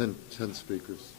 10 speakers.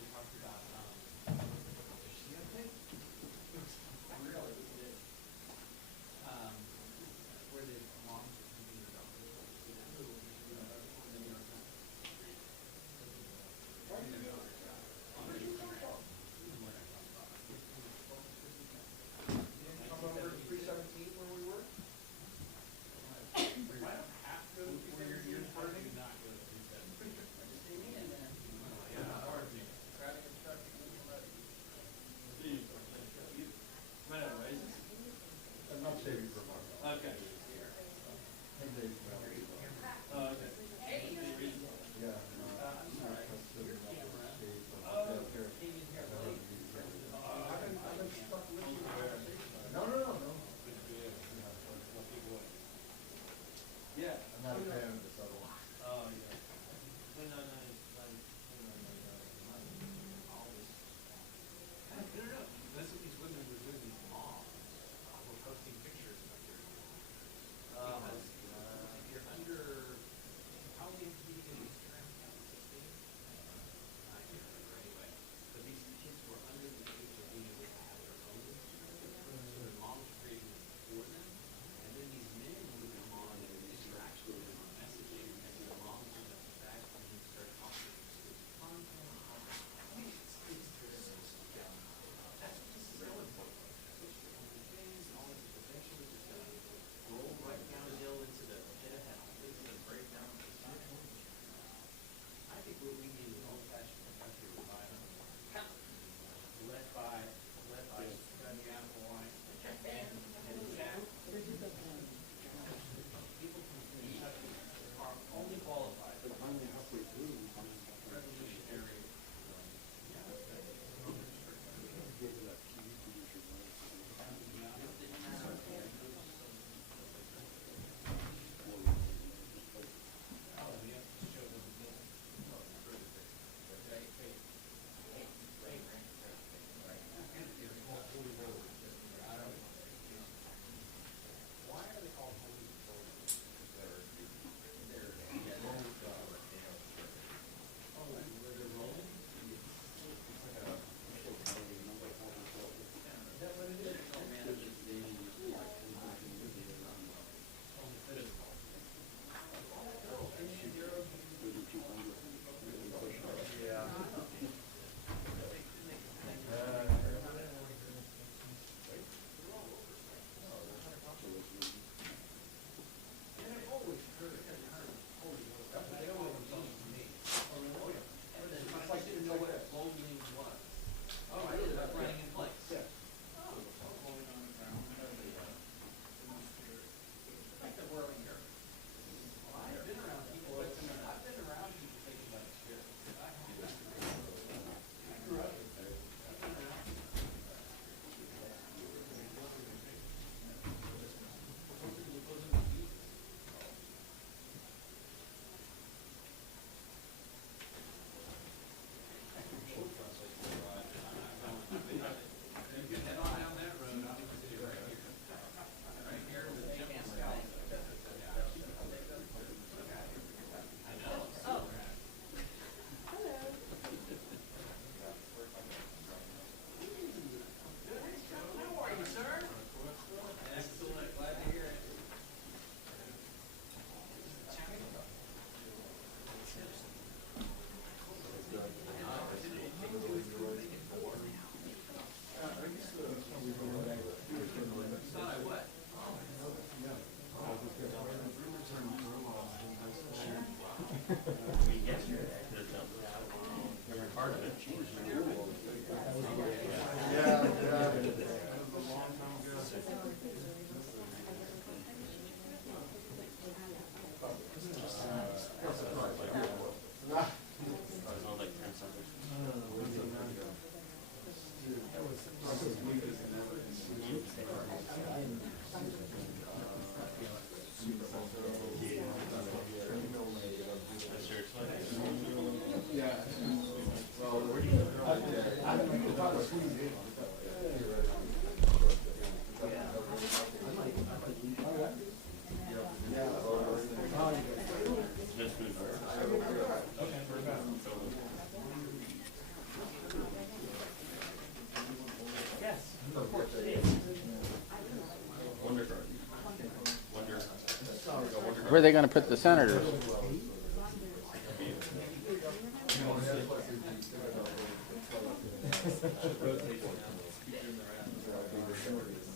Where are they going to put the senators?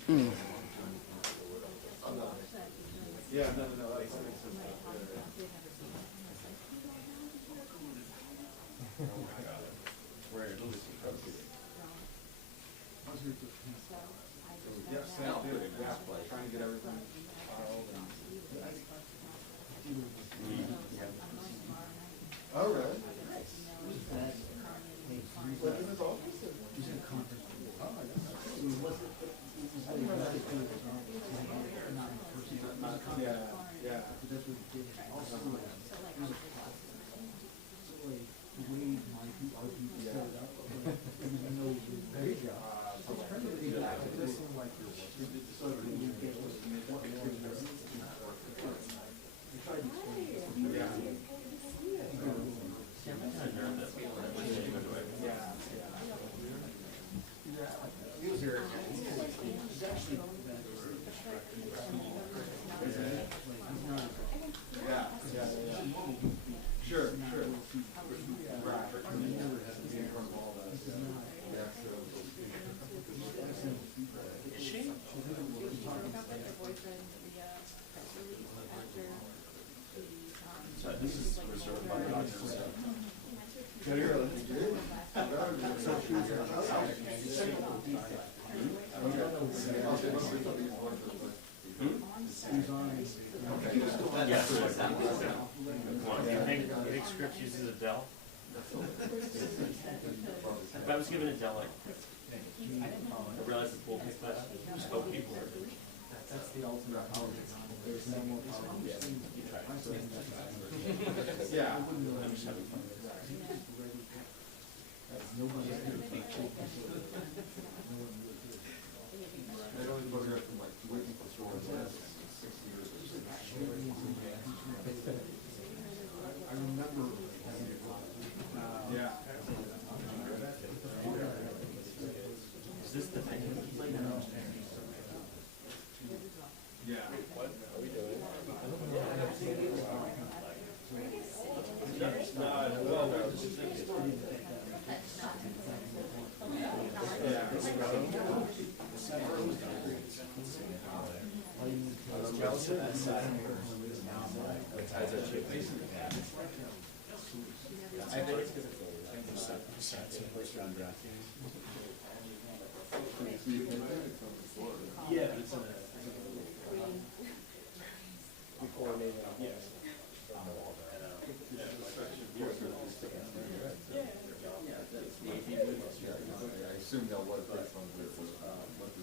Hmm. Yeah, no. Trying to get everything filed and... Oh, really? What, in his office? He's in a conference. Oh, I guess. Yeah. There you go. Sure. This is reserved by doctors. Yes. You think Scripps uses Adele? If I was given Adele, I realize the pool is best. Spoke people. That's the ultimate power. There's no more power. Yeah. I'm just having fun. They only put her from like waiting for stores the last 60 years or so. I remember. Yeah. Is this the thing? Yeah. What are we doing? Yeah, but it's on I assume that was based on what the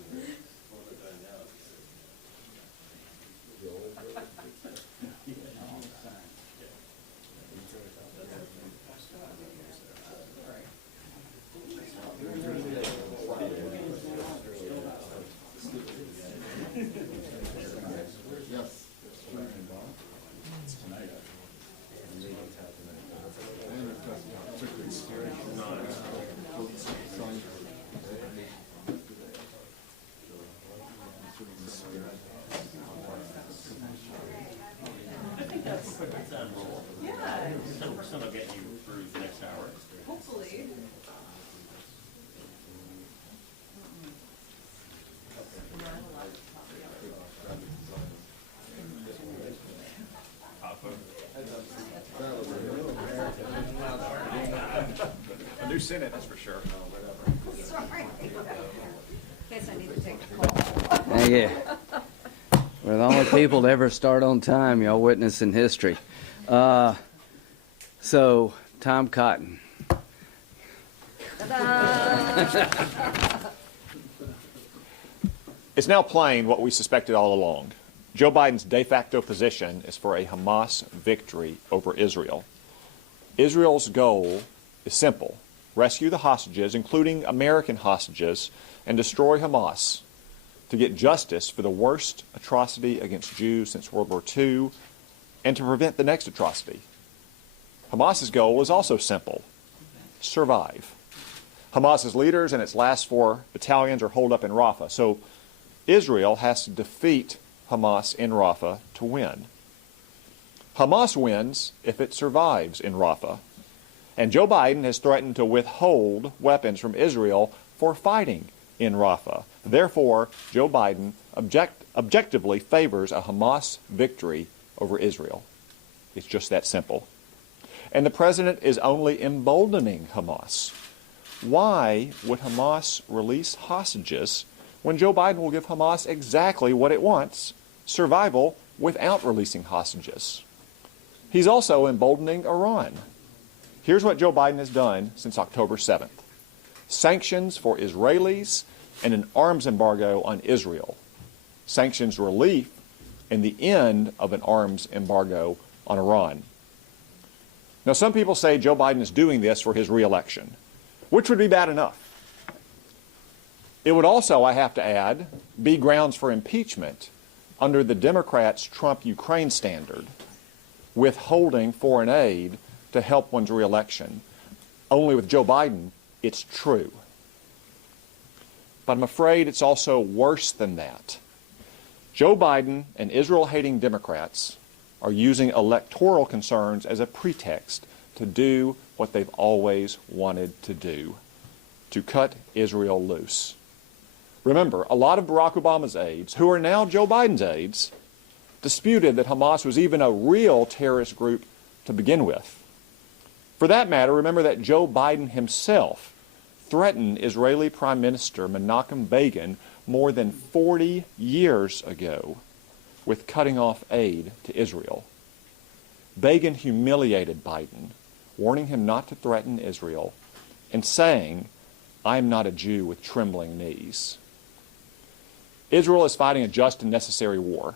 yes. Tonight. I think that's on roll. Yeah. Some will get you through the next hour. Hopefully. A new Senate, that's for sure. Sorry. Guess I need to take the call. Yeah. We're the only people to ever start on time, y'all witnessing history. So, Tom Cotton. It's now plain what we suspected all along. Joe Biden's de facto position is for a Hamas victory over Israel. Israel's goal is simple: rescue the hostages, including American hostages, and destroy Hamas to get justice for the worst atrocity against Jews since World War II and to prevent the next atrocity. Hamas's goal is also simple: survive. Hamas's leaders and its last 4 battalions are holed up in Rafah, so Israel has to defeat Hamas in Rafah to win. Hamas wins if it survives in Rafah. And Joe Biden has threatened to withhold weapons from Israel for fighting in Rafah. Therefore, Joe Biden objectively favors a Hamas victory over Israel. It's just that simple. And the president is only emboldening Hamas. Why would Hamas release hostages when Joe Biden will give Hamas exactly what it wants, survival without releasing hostages? He's also emboldening Iran. Here's what Joe Biden has done since October 7th. Sanctions for Israelis and an arms embargo on Israel. Sanctions relief and the end of an arms embargo on Iran. Now, some people say Joe Biden is doing this for his re-election, which would be bad enough. It would also, I have to add, be grounds for impeachment under the Democrats' Trump-Ukraine standard, withholding foreign aid to help one's re-election. Only with Joe Biden, it's true. But I'm afraid it's also worse than that. Joe Biden and Israel-hating Democrats are using electoral concerns as a pretext to do what they've always wanted to do, to cut Israel loose. Remember, a lot of Barack Obama's aides, who are now Joe Biden's aides, disputed that Hamas was even a real terrorist group to begin with. For that matter, remember that Joe Biden himself threatened Israeli Prime Minister Menachem Begin more than 40 years ago with cutting off aid to Israel. Begin humiliated Biden, warning him not to threaten Israel and saying, "I am not a Jew with trembling knees." Israel is fighting a just and necessary war.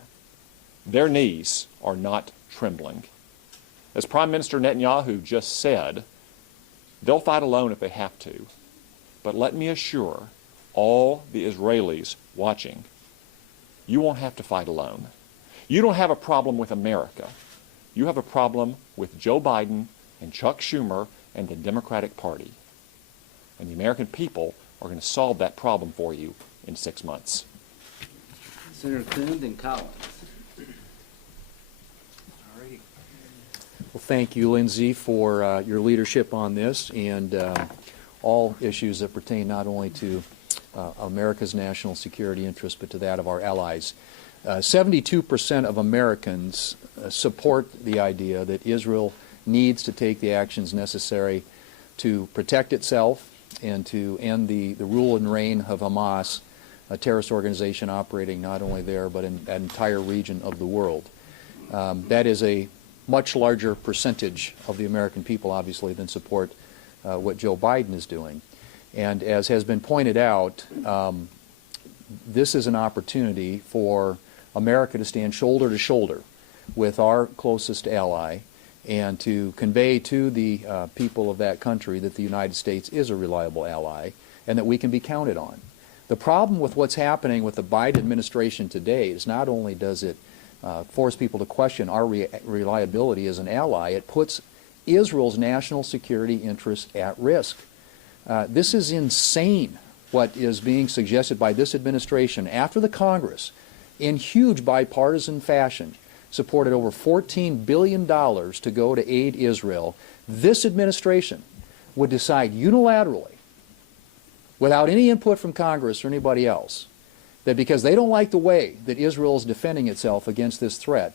Their knees are not trembling. As Prime Minister Netanyahu just said, they'll fight alone if they have to. But let me assure all the Israelis watching, you won't have to fight alone. You don't have a problem with America. You have a problem with Joe Biden and Chuck Schumer and the Democratic Party. And the American people are going to solve that problem for you in 6 months. Senator Thune and Collins. Well, thank you, Lindsey, for your leadership on this and all issues that pertain not only to America's national security interests, but to that of our allies. 72% of Americans support the idea that Israel needs to take the actions necessary to protect itself and to end the rule and reign of Hamas, a terrorist organization operating not only there but in that entire region of the world. That is a much larger percentage of the American people, obviously, than support what Joe Biden is doing. And as has been pointed out, this is an opportunity for America to stand shoulder to shoulder with our closest ally and to convey to the people of that country that the United States is a reliable ally and that we can be counted on. The problem with what's happening with the Biden administration today is not only does it force people to question our reliability as an ally, it puts Israel's national security interests at risk. This is insane, what is being suggested by this administration after the Congress, in huge bipartisan fashion, supported over $14 billion to go to aid Israel. This administration would decide unilaterally, without any input from Congress or anybody else, that because they don't like the way that Israel is defending itself against this threat,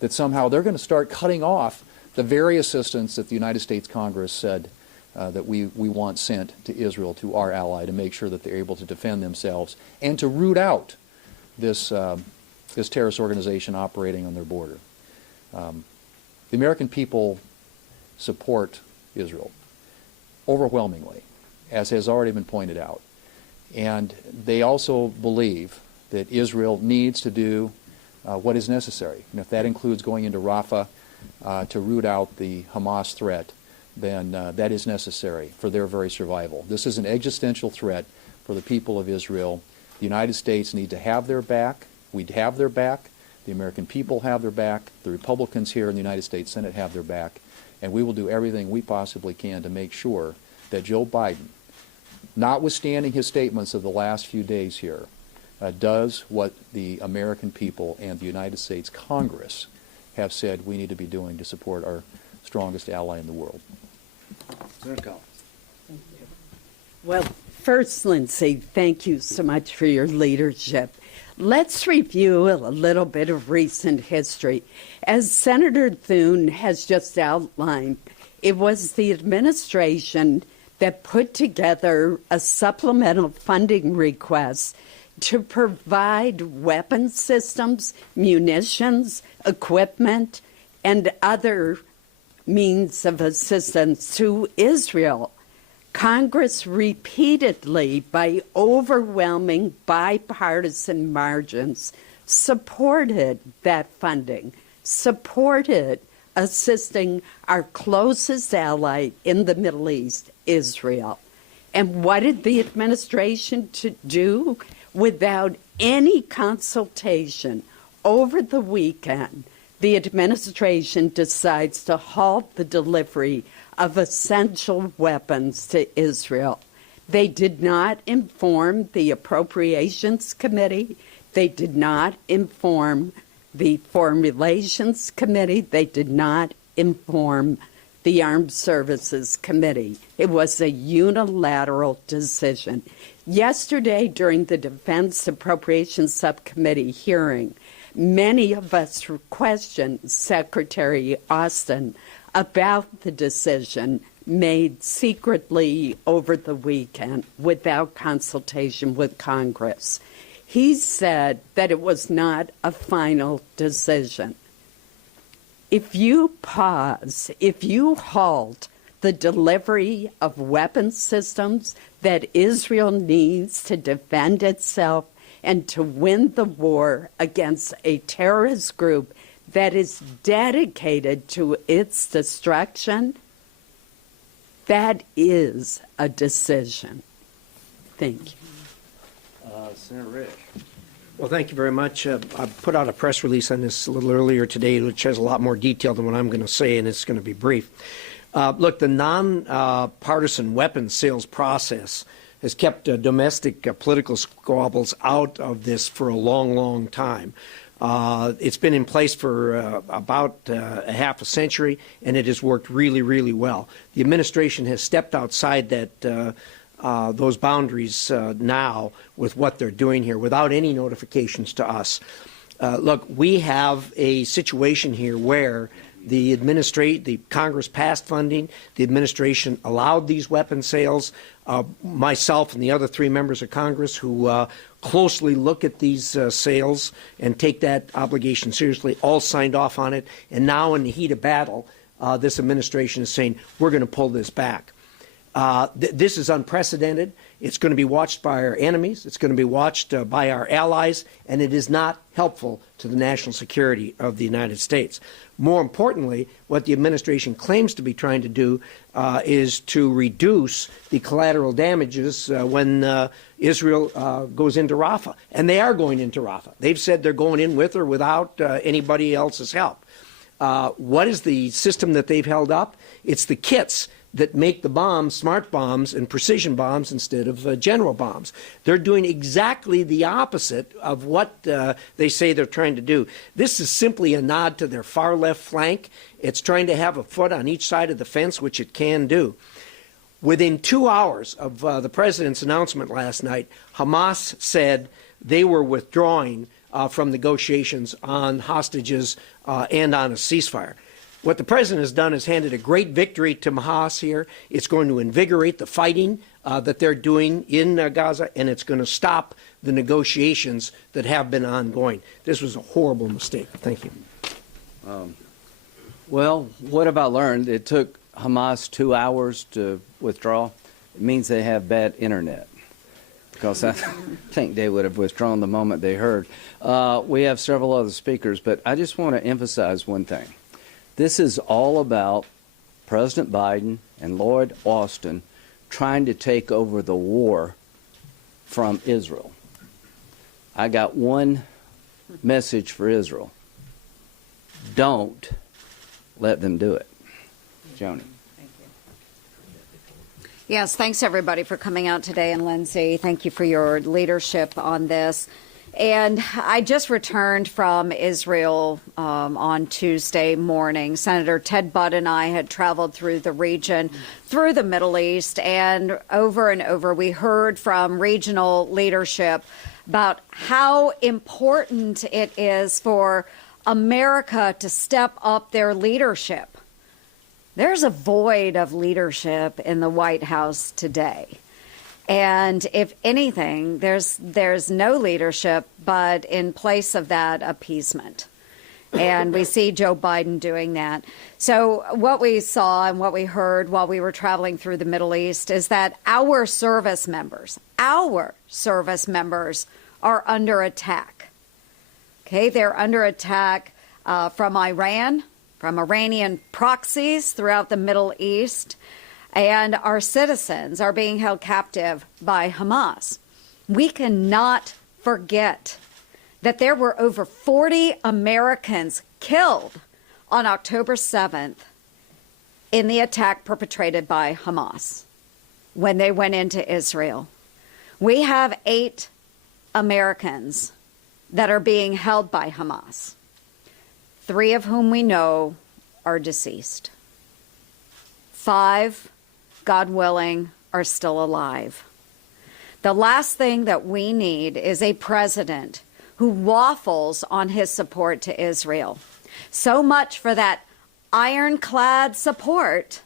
that somehow they're going to start cutting off the very assistance that the United States Congress said that we want sent to Israel, to our ally, to make sure that they're able to defend themselves and to root out this terrorist organization operating on their border. The American people support Israel overwhelmingly, as has already been pointed out. And they also believe that Israel needs to do what is necessary. And if that includes going into Rafah to root out the Hamas threat, then that is necessary for their very survival. This is an existential threat for the people of Israel. The United States need to have their back. We'd have their back. The American people have their back. The Republicans here in the United States Senate have their back. And we will do everything we possibly can to make sure that Joe Biden, notwithstanding his statements of the last few days here, does what the American people and the United States Congress have said we need to be doing to support our strongest ally in the world. Senator Collins. Well, first, Lindsey, thank you so much for your leadership. Let's review a little bit of recent history. As Senator Thune has just outlined, it was the administration that put together a supplemental funding request to provide weapon systems, munitions, equipment, and other means of assistance to Israel. Congress repeatedly, by overwhelming bipartisan margins, supported that funding, supported assisting our closest ally in the Middle East, Israel. And what did the administration do? Without any consultation, over the weekend, the administration decides to halt the delivery of essential weapons to Israel. They did not inform the Appropriations Committee. They did not inform the Foreign Relations Committee. They did not inform the Armed Services Committee. It was a unilateral decision. Yesterday, during the Defense Appropriations Subcommittee hearing, many of us questioned Secretary Austin about the decision made secretly over the weekend without consultation with Congress. He said that it was not a final decision. If you pause, if you halt the delivery of weapon systems that Israel needs to defend itself and to win the war against a terrorist group that is dedicated to its destruction, that is a decision. Thank you. Senator Risch. Well, thank you very much. I put out a press release on this a little earlier today, which has a lot more detail than what I'm going to say, and it's going to be brief. Look, the non-partisan weapons sales process has kept domestic political squabbles out of this for a long, long time. It's been in place for about a half a century, and it has worked really, really well. The administration has stepped outside that those boundaries now with what they're doing here without any notifications to us. Look, we have a situation here where the Congress passed funding, the administration allowed these weapon sales. Myself and the other 3 members of Congress who closely look at these sales and take that obligation seriously all signed off on it. And now in the heat of battle, this administration is saying, we're going to pull this back. This is unprecedented. It's going to be watched by our enemies. It's going to be watched by our allies, and it is not helpful to the national security of the United States. More importantly, what the administration claims to be trying to do is to reduce the collateral damages when Israel goes into Rafah. And they are going into Rafah. They've said they're going in with or without anybody else's help. What is the system that they've held up? It's the kits that make the bombs smart bombs and precision bombs instead of general bombs. They're doing exactly the opposite of what they say they're trying to do. This is simply a nod to their far left flank. It's trying to have a foot on each side of the fence, which it can do. Within 2 hours of the president's announcement last night, Hamas said they were withdrawing from negotiations on hostages and on a ceasefire. What the president has done is handed a great victory to Hamas here. It's going to invigorate the fighting that they're doing in Gaza, and it's going to stop the negotiations that have been ongoing. This was a horrible mistake. Thank you. Well, what have I learned? It took Hamas 2 hours to withdraw. It means they have bad internet, because I think they would have withdrawn the moment they heard. We have several other speakers, but I just want to emphasize one thing. This is all about President Biden and Lloyd Austin trying to take over the war from Israel. I got one message for Israel. Don't let them do it. Joni. Yes, thanks everybody for coming out today, and Lindsey, thank you for your leadership on this. And I just returned from Israel on Tuesday morning. Senator Ted Budd and I had traveled through the region, through the Middle East, and over we heard from regional leadership about how important it is for America to step up their leadership. There's a void of leadership in the White House today. And if anything, there's no leadership, but in place of that, appeasement. And we see Joe Biden doing that. So what we saw and what we heard while we were traveling through the Middle East is that our service members are under attack. Okay, they're under attack from Iran, from Iranian proxies throughout the Middle East. And our citizens are being held captive by Hamas. We cannot forget that there were over 40 Americans killed on October 7th in the attack perpetrated by Hamas when they went into Israel. We have 8 Americans that are being held by Hamas, 3 of whom we know are deceased. 5, God willing, are still alive. The last thing that we need is a president who waffles on his support to Israel. So much for that ironclad support.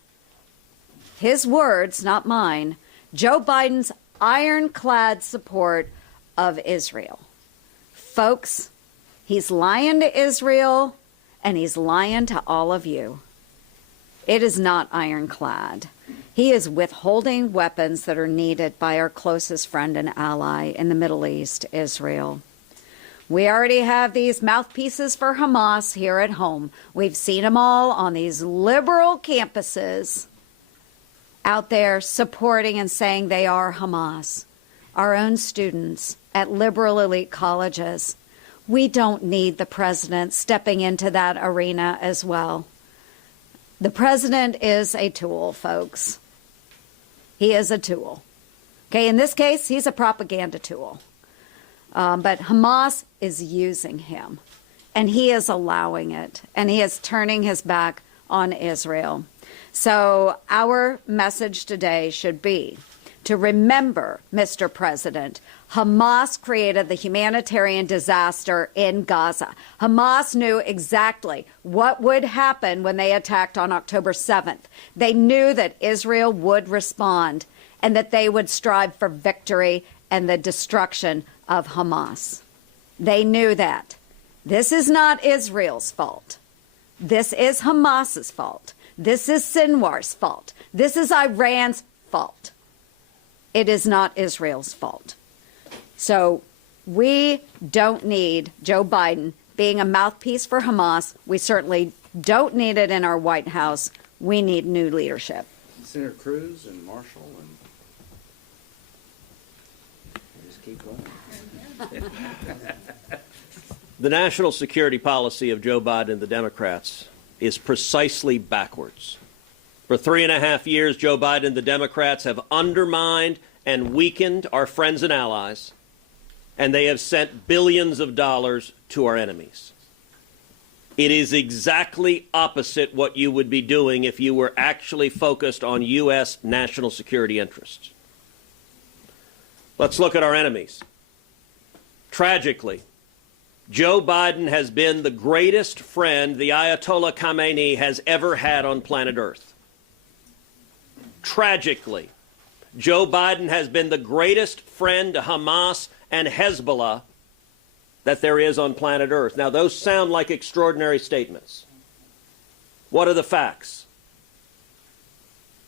His words, not mine. Joe Biden's ironclad support of Israel. Folks, he's lying to Israel and he's lying to all of you. It is not ironclad. He is withholding weapons that are needed by our closest friend and ally in the Middle East, Israel. We already have these mouthpieces for Hamas here at home. We've seen them all on these liberal campuses out there supporting and saying they are Hamas. Our own students at liberal elite colleges. We don't need the president stepping into that arena as well. The president is a tool, folks. He is a tool. Okay, in this case, he's a propaganda tool. But Hamas is using him, and he is allowing it, and he is turning his back on Israel. So our message today should be to remember, Mr. President, Hamas created the humanitarian disaster in Gaza. Hamas knew exactly what would happen when they attacked on October 7th. They knew that Israel would respond and that they would strive for victory and the destruction of Hamas. They knew that. This is not Israel's fault. This is Hamas's fault. This is Sinwar's fault. This is Iran's fault. It is not Israel's fault. So we don't need Joe Biden being a mouthpiece for Hamas. We certainly don't need it in our White House. We need new leadership. Senator Cruz and Marshall and just keep going. The national security policy of Joe Biden and the Democrats is precisely backwards. For 3.5 years, Joe Biden and the Democrats have undermined and weakened our friends and allies, and they have sent billions of dollars to our enemies. It is exactly opposite what you would be doing if you were actually focused on U.S. national security interests. Let's look at our enemies. Tragically, Joe Biden has been the greatest friend the Ayatollah Khamenei has ever had on planet Earth. Tragically, Joe Biden has been the greatest friend to Hamas and Hezbollah that there is on planet Earth. Now, those sound like extraordinary statements. What are the facts?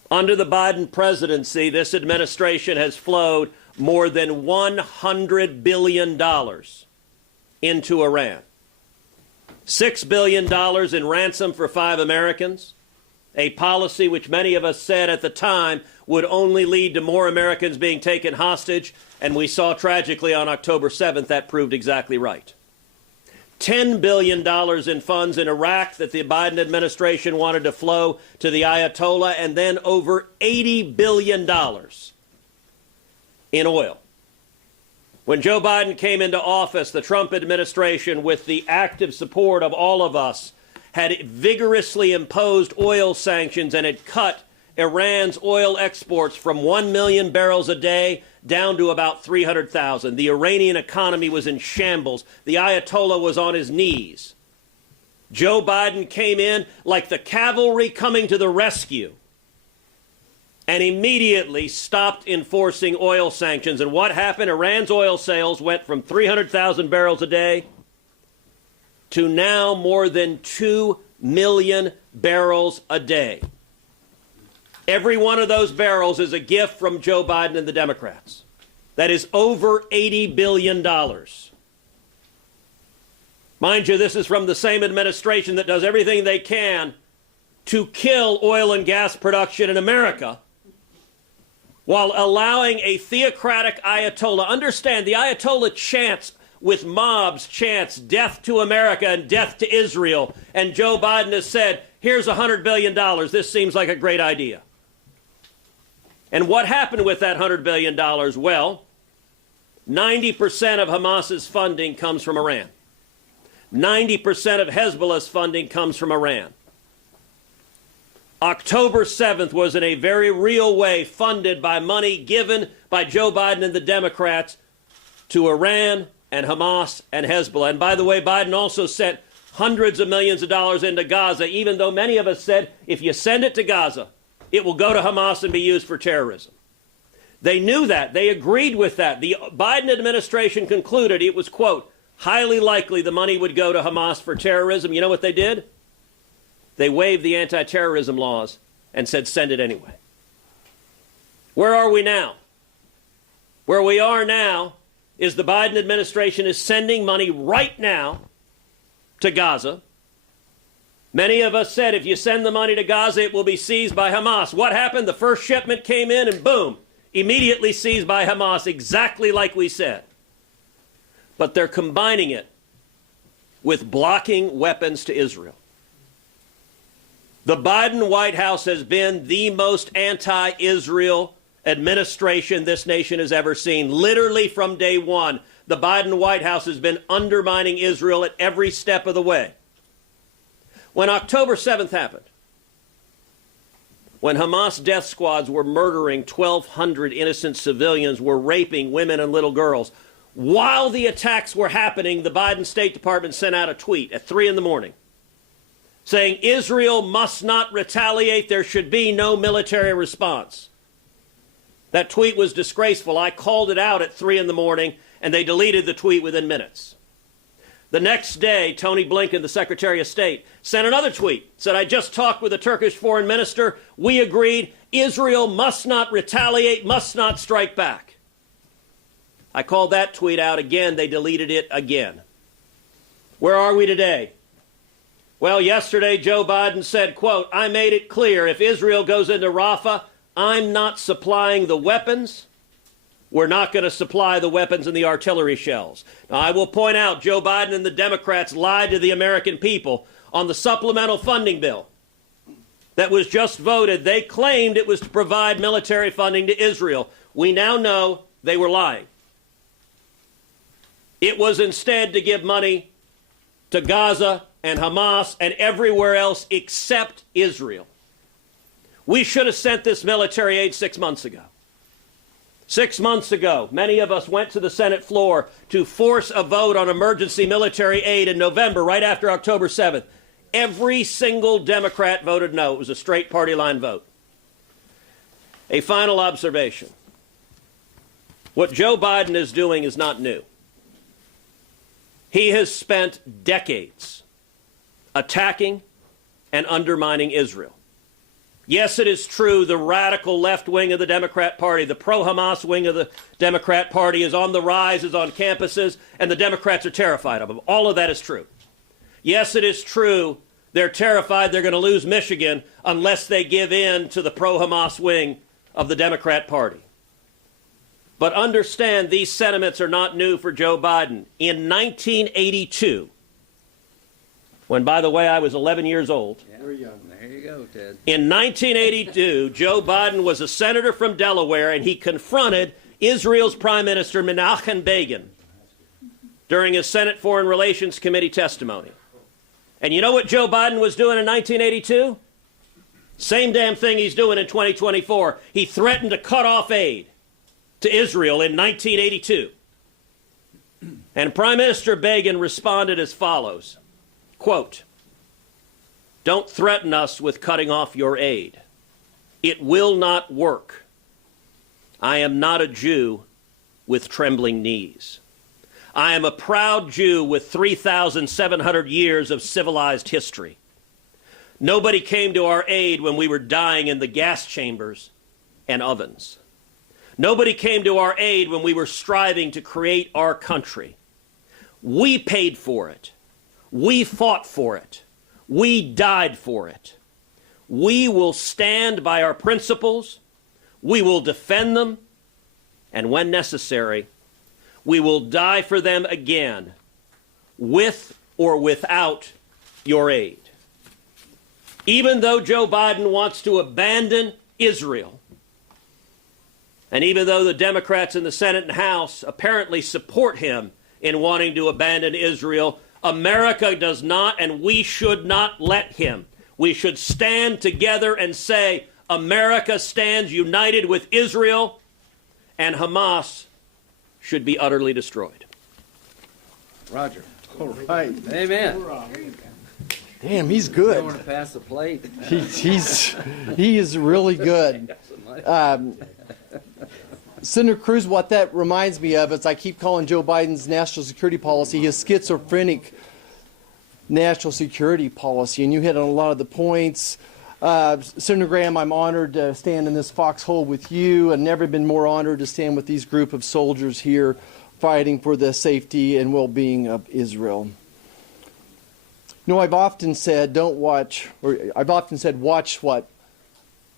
Under the Biden presidency, this administration has flowed more than $100 billion into Iran. $6 billion in ransom for 5 Americans, a policy which many of us said at the time would only lead to more Americans being taken hostage, and we saw tragically on October 7th that proved exactly right. $10 billion in funds in Iraq that the Biden administration wanted to flow to the Ayatollah, and then over $80 billion in oil. When Joe Biden came into office, the Trump administration, with the active support of all of us, had vigorously imposed oil sanctions and had cut Iran's oil exports from 1 million barrels a day down to about 300,000. The Iranian economy was in shambles. The Ayatollah was on his knees. Joe Biden came in like the cavalry coming to the rescue and immediately stopped enforcing oil sanctions. And what happened? Iran's oil sales went from 300,000 barrels a day to now more than 2 million barrels a day. Every one of those barrels is a gift from Joe Biden and the Democrats. That is over $80 billion. Mind you, this is from the same administration that does everything they can to kill oil and gas production in America while allowing a theocratic Ayatollah. Understand, the Ayatollah chants with mobs, chants death to America and death to Israel. And Joe Biden has said, here's $100 billion. This seems like a great idea. And what happened with that $100 billion? Well, 90% of Hamas's funding comes from Iran. 90% of Hezbollah's funding comes from Iran. October 7th was in a very real way funded by money given by Joe Biden and the Democrats to Iran and Hamas and Hezbollah. And by the way, Biden also sent hundreds of millions of dollars into Gaza, even though many of us said, if you send it to Gaza, it will go to Hamas and be used for terrorism. They knew that. They agreed with that. The Biden administration concluded it was, quote, highly likely the money would go to Hamas for terrorism. You know what they did? They waived the anti-terrorism laws and said, send it anyway. Where are we now? Where we are now is the Biden administration is sending money right now to Gaza. Many of us said if you send the money to Gaza, it will be seized by Hamas. What happened? The first shipment came in and boom, immediately seized by Hamas, exactly like we said. But they're combining it with blocking weapons to Israel. The Biden White House has been the most anti-Israel administration this nation has ever seen. Literally from day one, the Biden White House has been undermining Israel at every step of the way. When October 7th happened, when Hamas death squads were murdering 1,200 innocent civilians, were raping women and little girls, while the attacks were happening, the Biden State Department sent out a tweet at 3 in the morning saying Israel must not retaliate. There should be no military response. That tweet was disgraceful. I called it out at 3 in the morning, and they deleted the tweet within minutes. The next day, Tony Blinken, the Secretary of State, sent another tweet, said, I just talked with the Turkish foreign minister. We agreed Israel must not retaliate, must not strike back. I called that tweet out again. They deleted it again. Where are we today? Well, yesterday, Joe Biden said, quote, I made it clear if Israel goes into Rafah, I'm not supplying the weapons. We're not going to supply the weapons and the artillery shells. Now, I will point out Joe Biden and the Democrats lied to the American people on the supplemental funding bill that was just voted. They claimed it was to provide military funding to Israel. We now know they were lying. It was instead to give money to Gaza and Hamas and everywhere else except Israel. We should have sent this military aid 6 months ago. 6 months ago, many of us went to the Senate floor to force a vote on emergency military aid in November, right after October 7th. Every single Democrat voted no. It was a straight party line vote. A final observation. What Joe Biden is doing is not new. He has spent decades attacking and undermining Israel. Yes, it is true the radical left wing of the Democrat Party, the pro-Hamas wing of the Democrat Party is on the rise, is on campuses, and the Democrats are terrified of them. All of that is true. Yes, it is true they're terrified they're going to lose Michigan unless they give in to the pro-Hamas wing of the Democrat Party. But understand these sentiments are not new for Joe Biden. In 1982, when, by the way, I was 11 years old. Yeah, we're young. There you go, Ted. In 1982, Joe Biden was a senator from Delaware, and he confronted Israel's Prime Minister Menachem Begin during his Senate Foreign Relations Committee testimony. And you know what Joe Biden was doing in 1982? Same damn thing he's doing in 2024. He threatened to cut off aid to Israel in 1982. And Prime Minister Begin responded as follows, quote, "Don't threaten us with cutting off your aid. It will not work. I am not a Jew with trembling knees. I am a proud Jew with 3,700 years of civilized history. Nobody came to our aid when we were dying in the gas chambers and ovens. Nobody came to our aid when we were striving to create our country. We paid for it. We fought for it. We died for it. We will stand by our principles. We will defend them. And when necessary, we will die for them again, with or without your aid." Even though Joe Biden wants to abandon Israel, and even though the Democrats in the Senate and House apparently support him in wanting to abandon Israel, America does not, and we should not let him. We should stand together and say, America stands united with Israel, and Hamas should be utterly destroyed. Roger. All right. Amen. Damn, he's good. I want to pass the plate. He is really good. Senator Cruz, what that reminds me of is I keep calling Joe Biden's national security policy his schizophrenic national security policy, and you hit on a lot of the points. Senator Graham, I'm honored to stand in this foxhole with you, and never been more honored to stand with these group of soldiers here fighting for the safety and well-being of Israel. You know, I've often said watch what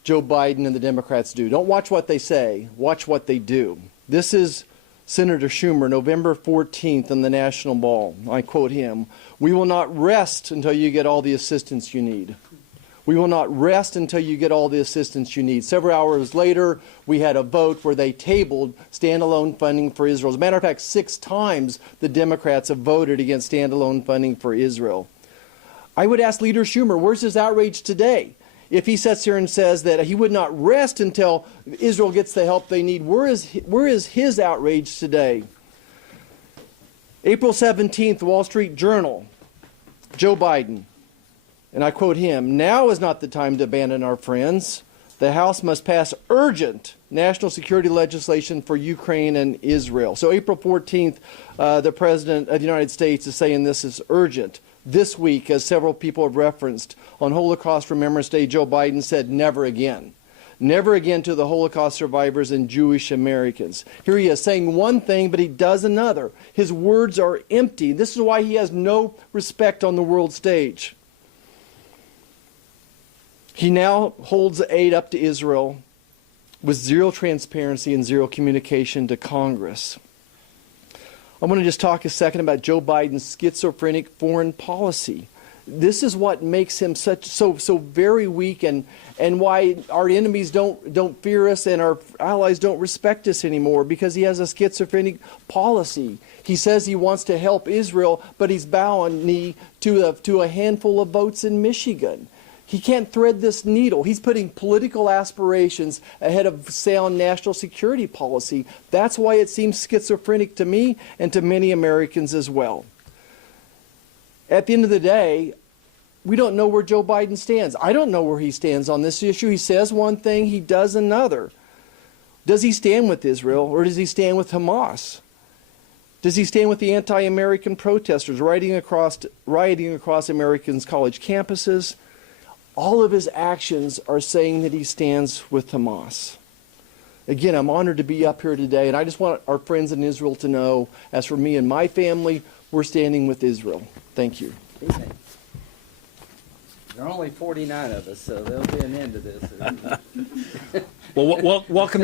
Joe Biden and the Democrats do. Don't watch what they say, watch what they do. This is Senator Schumer, November 14th in the National Mall. I quote him, "We will not rest until you get all the assistance you need. We will not rest until you get all the assistance you need." Several hours later, we had a vote where they tabled standalone funding for Israel. As a matter of fact, 6 times the Democrats have voted against standalone funding for Israel. I would ask Leader Schumer, where's his outrage today? If he sits here and says that he would not rest until Israel gets the help they need, where is his outrage today? April 17th, Wall Street Journal, Joe Biden, and I quote him, "Now is not the time to abandon our friends. The House must pass urgent national security legislation for Ukraine and Israel." So April 14th, the President of the United States is saying this is urgent. This week, as several people have referenced, on Holocaust Remembrance Day, Joe Biden said, "Never again. Never again to the Holocaust survivors and Jewish Americans." Here he is saying one thing, but he does another. His words are empty. This is why he has no respect on the world stage. He now holds aid up to Israel with zero transparency and zero communication to Congress. I want to just talk a second about Joe Biden's schizophrenic foreign policy. This is what makes him so very weak, and why our enemies don't fear us and our allies don't respect us anymore, because he has a schizophrenic policy. He says he wants to help Israel, but he's bowing knee to a handful of votes in Michigan. He can't thread this needle. He's putting political aspirations ahead of sound national security policy. That's why it seems schizophrenic to me and to many Americans as well. At the end of the day, we don't know where Joe Biden stands. I don't know where he stands on this issue. He says one thing, he does another. Does he stand with Israel, or does he stand with Hamas? Does he stand with the anti-American protesters rioting across Americans' college campuses? All of his actions are saying that he stands with Hamas. Again, I'm honored to be up here today, and I just want our friends in Israel to know, as for me and my family, we're standing with Israel. Thank you. Amen. There are only 49 of us, so there'll be an end to this. Well, welcome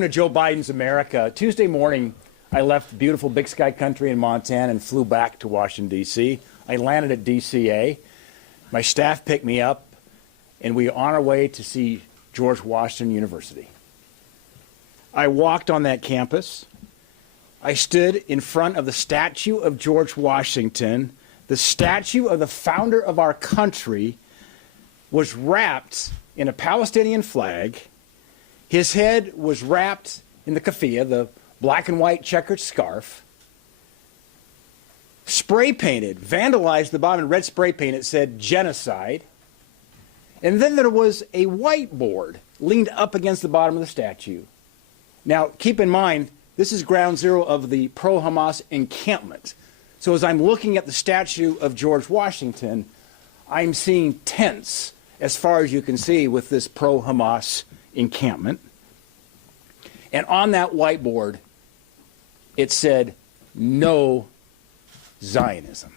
to Joe Biden's America. Tuesday morning, I left beautiful Big Sky Country in Montana and flew back to Washington, D.C. I landed at DCA. My staff picked me up, and we are on our way to see George Washington University. I walked on that campus. I stood in front of the statue of George Washington. The statue of the founder of our country was wrapped in a Palestinian flag. His head was wrapped in the keffiyeh, the black and white checkered scarf. Spray painted, vandalized the bottom in red spray paint. It said genocide. And then there was a whiteboard leaned up against the bottom of the statue. Now, keep in mind, this is ground zero of the pro-Hamas encampment. So as I'm looking at the statue of George Washington, I'm seeing tents as far as you can see with this pro-Hamas encampment. And on that whiteboard, it said, "No Zionism."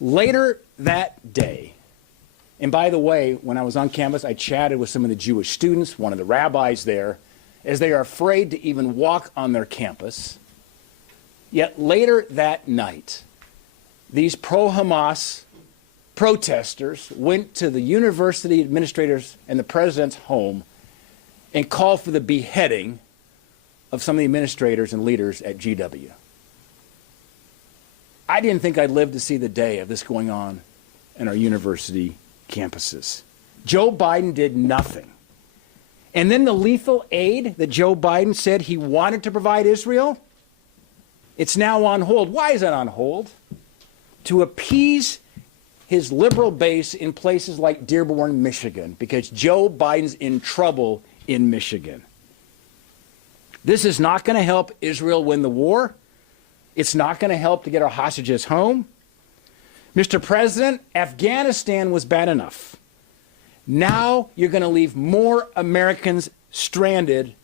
Later that day, and by the way, when I was on campus, I chatted with some of the Jewish students, one of the rabbis there, as they are afraid to even walk on their campus. Yet later that night, these pro-Hamas protesters went to the university administrators and the president's home and called for the beheading of some of the administrators and leaders at GW. I didn't think I'd live to see the day of this going on in our university campuses. Joe Biden did nothing. And then the lethal aid that Joe Biden said he wanted to provide Israel, it's now on hold. Why is that on hold? To appease his liberal base in places like Dearborn, Michigan, because Joe Biden's in trouble in Michigan. This is not going to help Israel win the war. It's not going to help to get our hostages home. Mr. President, Afghanistan was bad enough. Now you're going to leave more Americans stranded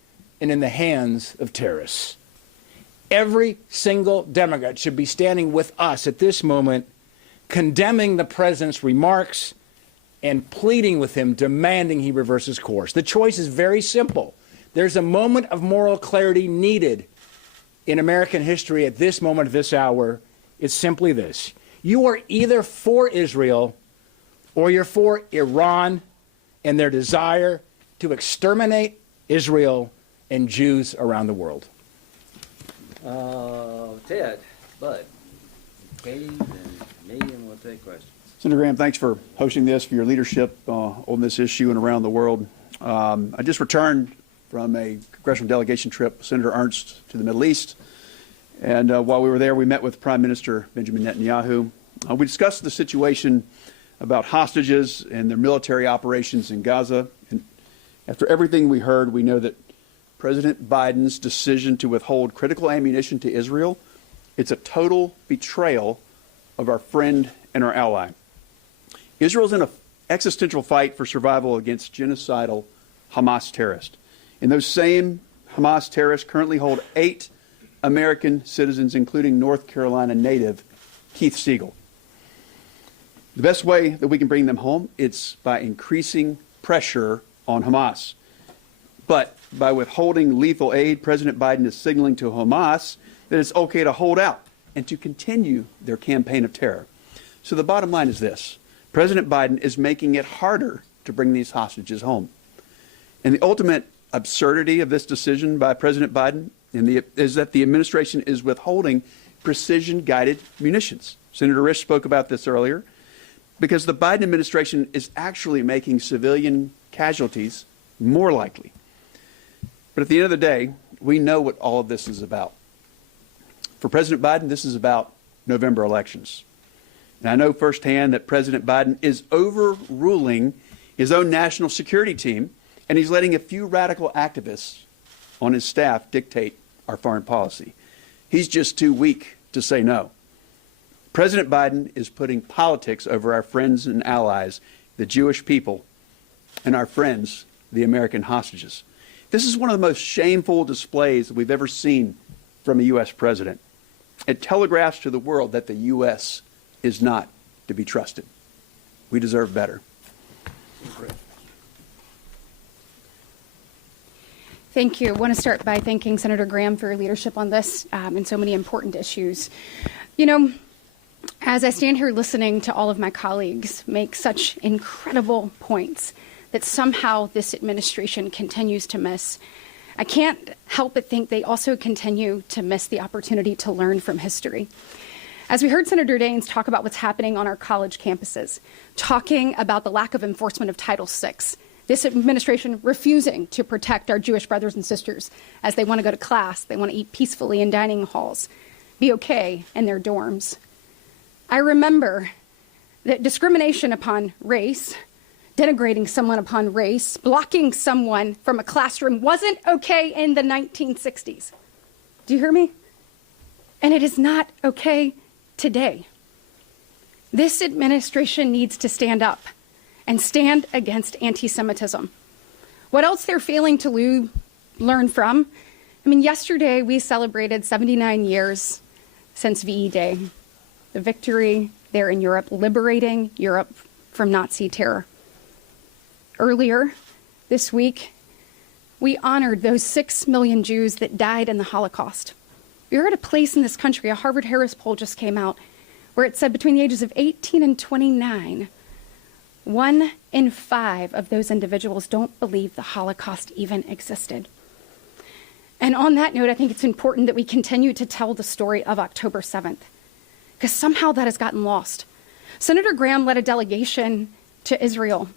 and in the hands of terrorists. Every single Democrat should be standing with us at this moment, condemning the president's remarks and pleading with him, demanding he reverses course. The choice is very simple. There's a moment of moral clarity needed in American history at this moment of this hour. It's simply this. You are either for Israel or you're for Iran and their desire to exterminate Israel and Jews around the world. Ted, Bud, Katie, and me, and we'll take questions. Senator Graham, thanks for hosting this, for your leadership on this issue and around the world. I just returned from a congressional delegation trip with Senator Ernst to the Middle East. And while we were there, we met with Prime Minister Benjamin Netanyahu. We discussed the situation about hostages and their military operations in Gaza. And after everything we heard, we know that President Biden's decision to withhold critical ammunition to Israel, it's a total betrayal of our friend and our ally. Israel's in an existential fight for survival against genocidal Hamas terrorists. And those same Hamas terrorists currently hold 8 American citizens, including North Carolina native Keith Siegel. The best way that we can bring them home is by increasing pressure on Hamas. But by withholding lethal aid, President Biden is signaling to Hamas that it's okay to hold out and to continue their campaign of terror. So the bottom line is this. President Biden is making it harder to bring these hostages home. And the ultimate absurdity of this decision by President Biden is that the administration is withholding precision-guided munitions. Senator Risch spoke about this earlier, because the Biden administration is actually making civilian casualties more likely. But at the end of the day, we know what all of this is about. For President Biden, this is about November elections. And I know firsthand that President Biden is overruling his own national security team, and he's letting a few radical activists on his staff dictate our foreign policy. He's just too weak to say no. President Biden is putting politics over our friends and allies, the Jewish people, and our friends, the American hostages. This is one of the most shameful displays that we've ever seen from a U.S. president. It telegraphs to the world that the U.S. is not to be trusted. We deserve better. Thank you. I want to start by thanking Senator Graham for your leadership on this and so many important issues. You know, as I stand here listening to all of my colleagues make such incredible points, that somehow this administration continues to miss. I can't help but think they also continue to miss the opportunity to learn from history. As we heard Senator Daines talk about what's happening on our college campuses, talking about the lack of enforcement of Title VI, this administration refusing to protect our Jewish brothers and sisters as they want to go to class, they want to eat peacefully in dining halls, be okay in their dorms. I remember that discrimination upon race, denigrating someone upon race, blocking someone from a classroom wasn't okay in the 1960s. Do you hear me? And it is not okay today. This administration needs to stand up and stand against anti-Semitism. What else they're failing to learn from? I mean, yesterday we celebrated 79 years since VE Day, the victory there in Europe, liberating Europe from Nazi terror. Earlier this week, we honored those 6 million Jews that died in the Holocaust. We're at a place in this country, a Harvard-Harris poll just came out, where it said between the ages of 18 and 29, 1 in 5 of those individuals don't believe the Holocaust even existed. And on that note, I think it's important that we continue to tell the story of October 7th, because somehow that has gotten lost. Senator Graham led a delegation to Israel.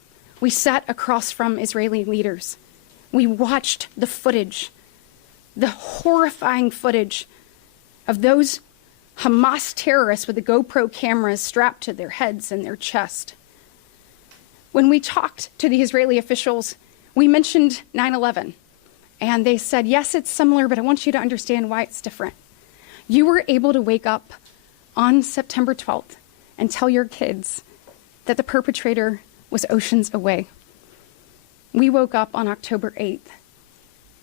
We sat across from Israeli leaders. We watched the footage, the horrifying footage of those Hamas terrorists with the GoPro cameras strapped to their heads and their chest. When we talked to the Israeli officials, we mentioned 9/11, and they said, yes, it's similar, but I want you to understand why it's different. You were able to wake up on September 12th and tell your kids that the perpetrator was oceans away. We woke up on October 8th,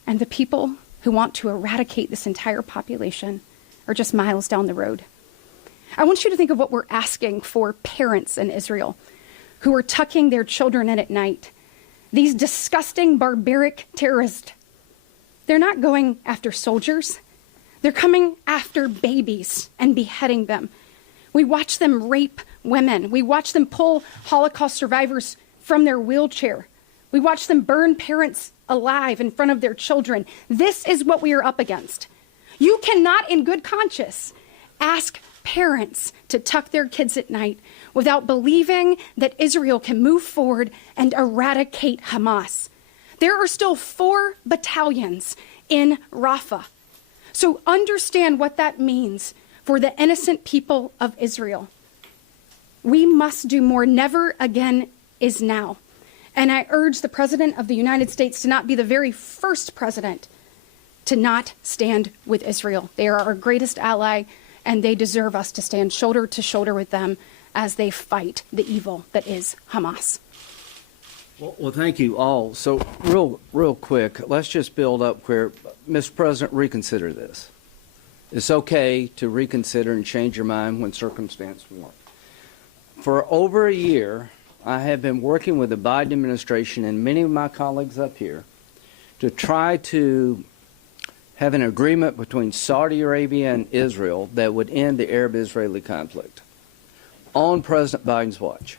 and the people who want to eradicate this entire population are just miles down the road. I want you to think of what we're asking for parents in Israel who are tucking their children in at night. These disgusting, barbaric terrorists, they're not going after soldiers. They're coming after babies and beheading them. We watch them rape women. We watch them pull Holocaust survivors from their wheelchair. We watch them burn parents alive in front of their children. This is what we are up against. You cannot, in good conscience, ask parents to tuck their kids at night without believing that Israel can move forward and eradicate Hamas. There are still 4 battalions in Rafah. So understand what that means for the innocent people of Israel. We must do more. Never again is now. And I urge the President of the United States to not be the very first president to not stand with Israel. They are our greatest ally, and they deserve us to stand shoulder to shoulder with them as they fight the evil that is Hamas. Well, thank you all. So real quick, let's just build up where, Mr. President, reconsider this. It's okay to reconsider and change your mind when circumstances warrant. For over a year, I have been working with the Biden administration and many of my colleagues up here to try to have an agreement between Saudi Arabia and Israel that would end the Arab-Israeli conflict on President Biden's watch.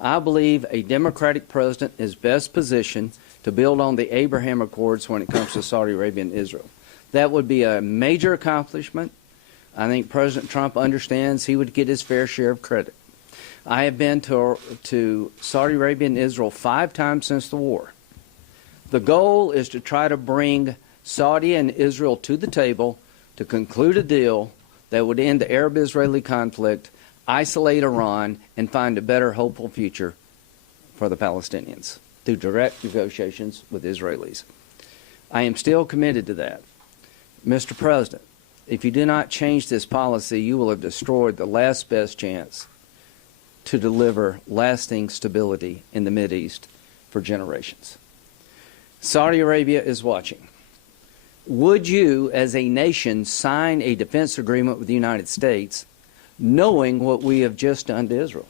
I believe a Democratic president is best positioned to build on the Abraham Accords when it comes to Saudi Arabia and Israel. That would be a major accomplishment. I think President Trump understands he would get his fair share of credit. I have been to Saudi Arabia and Israel 5 times since the war. The goal is to try to bring Saudi and Israel to the table to conclude a deal that would end the Arab-Israeli conflict, isolate Iran, and find a better, hopeful future for the Palestinians through direct negotiations with Israelis. I am still committed to that. Mr. President, if you do not change this policy, you will have destroyed the last best chance to deliver lasting stability in the Mideast for generations. Saudi Arabia is watching. Would you, as a nation, sign a defense agreement with the United States knowing what we have just done to Israel?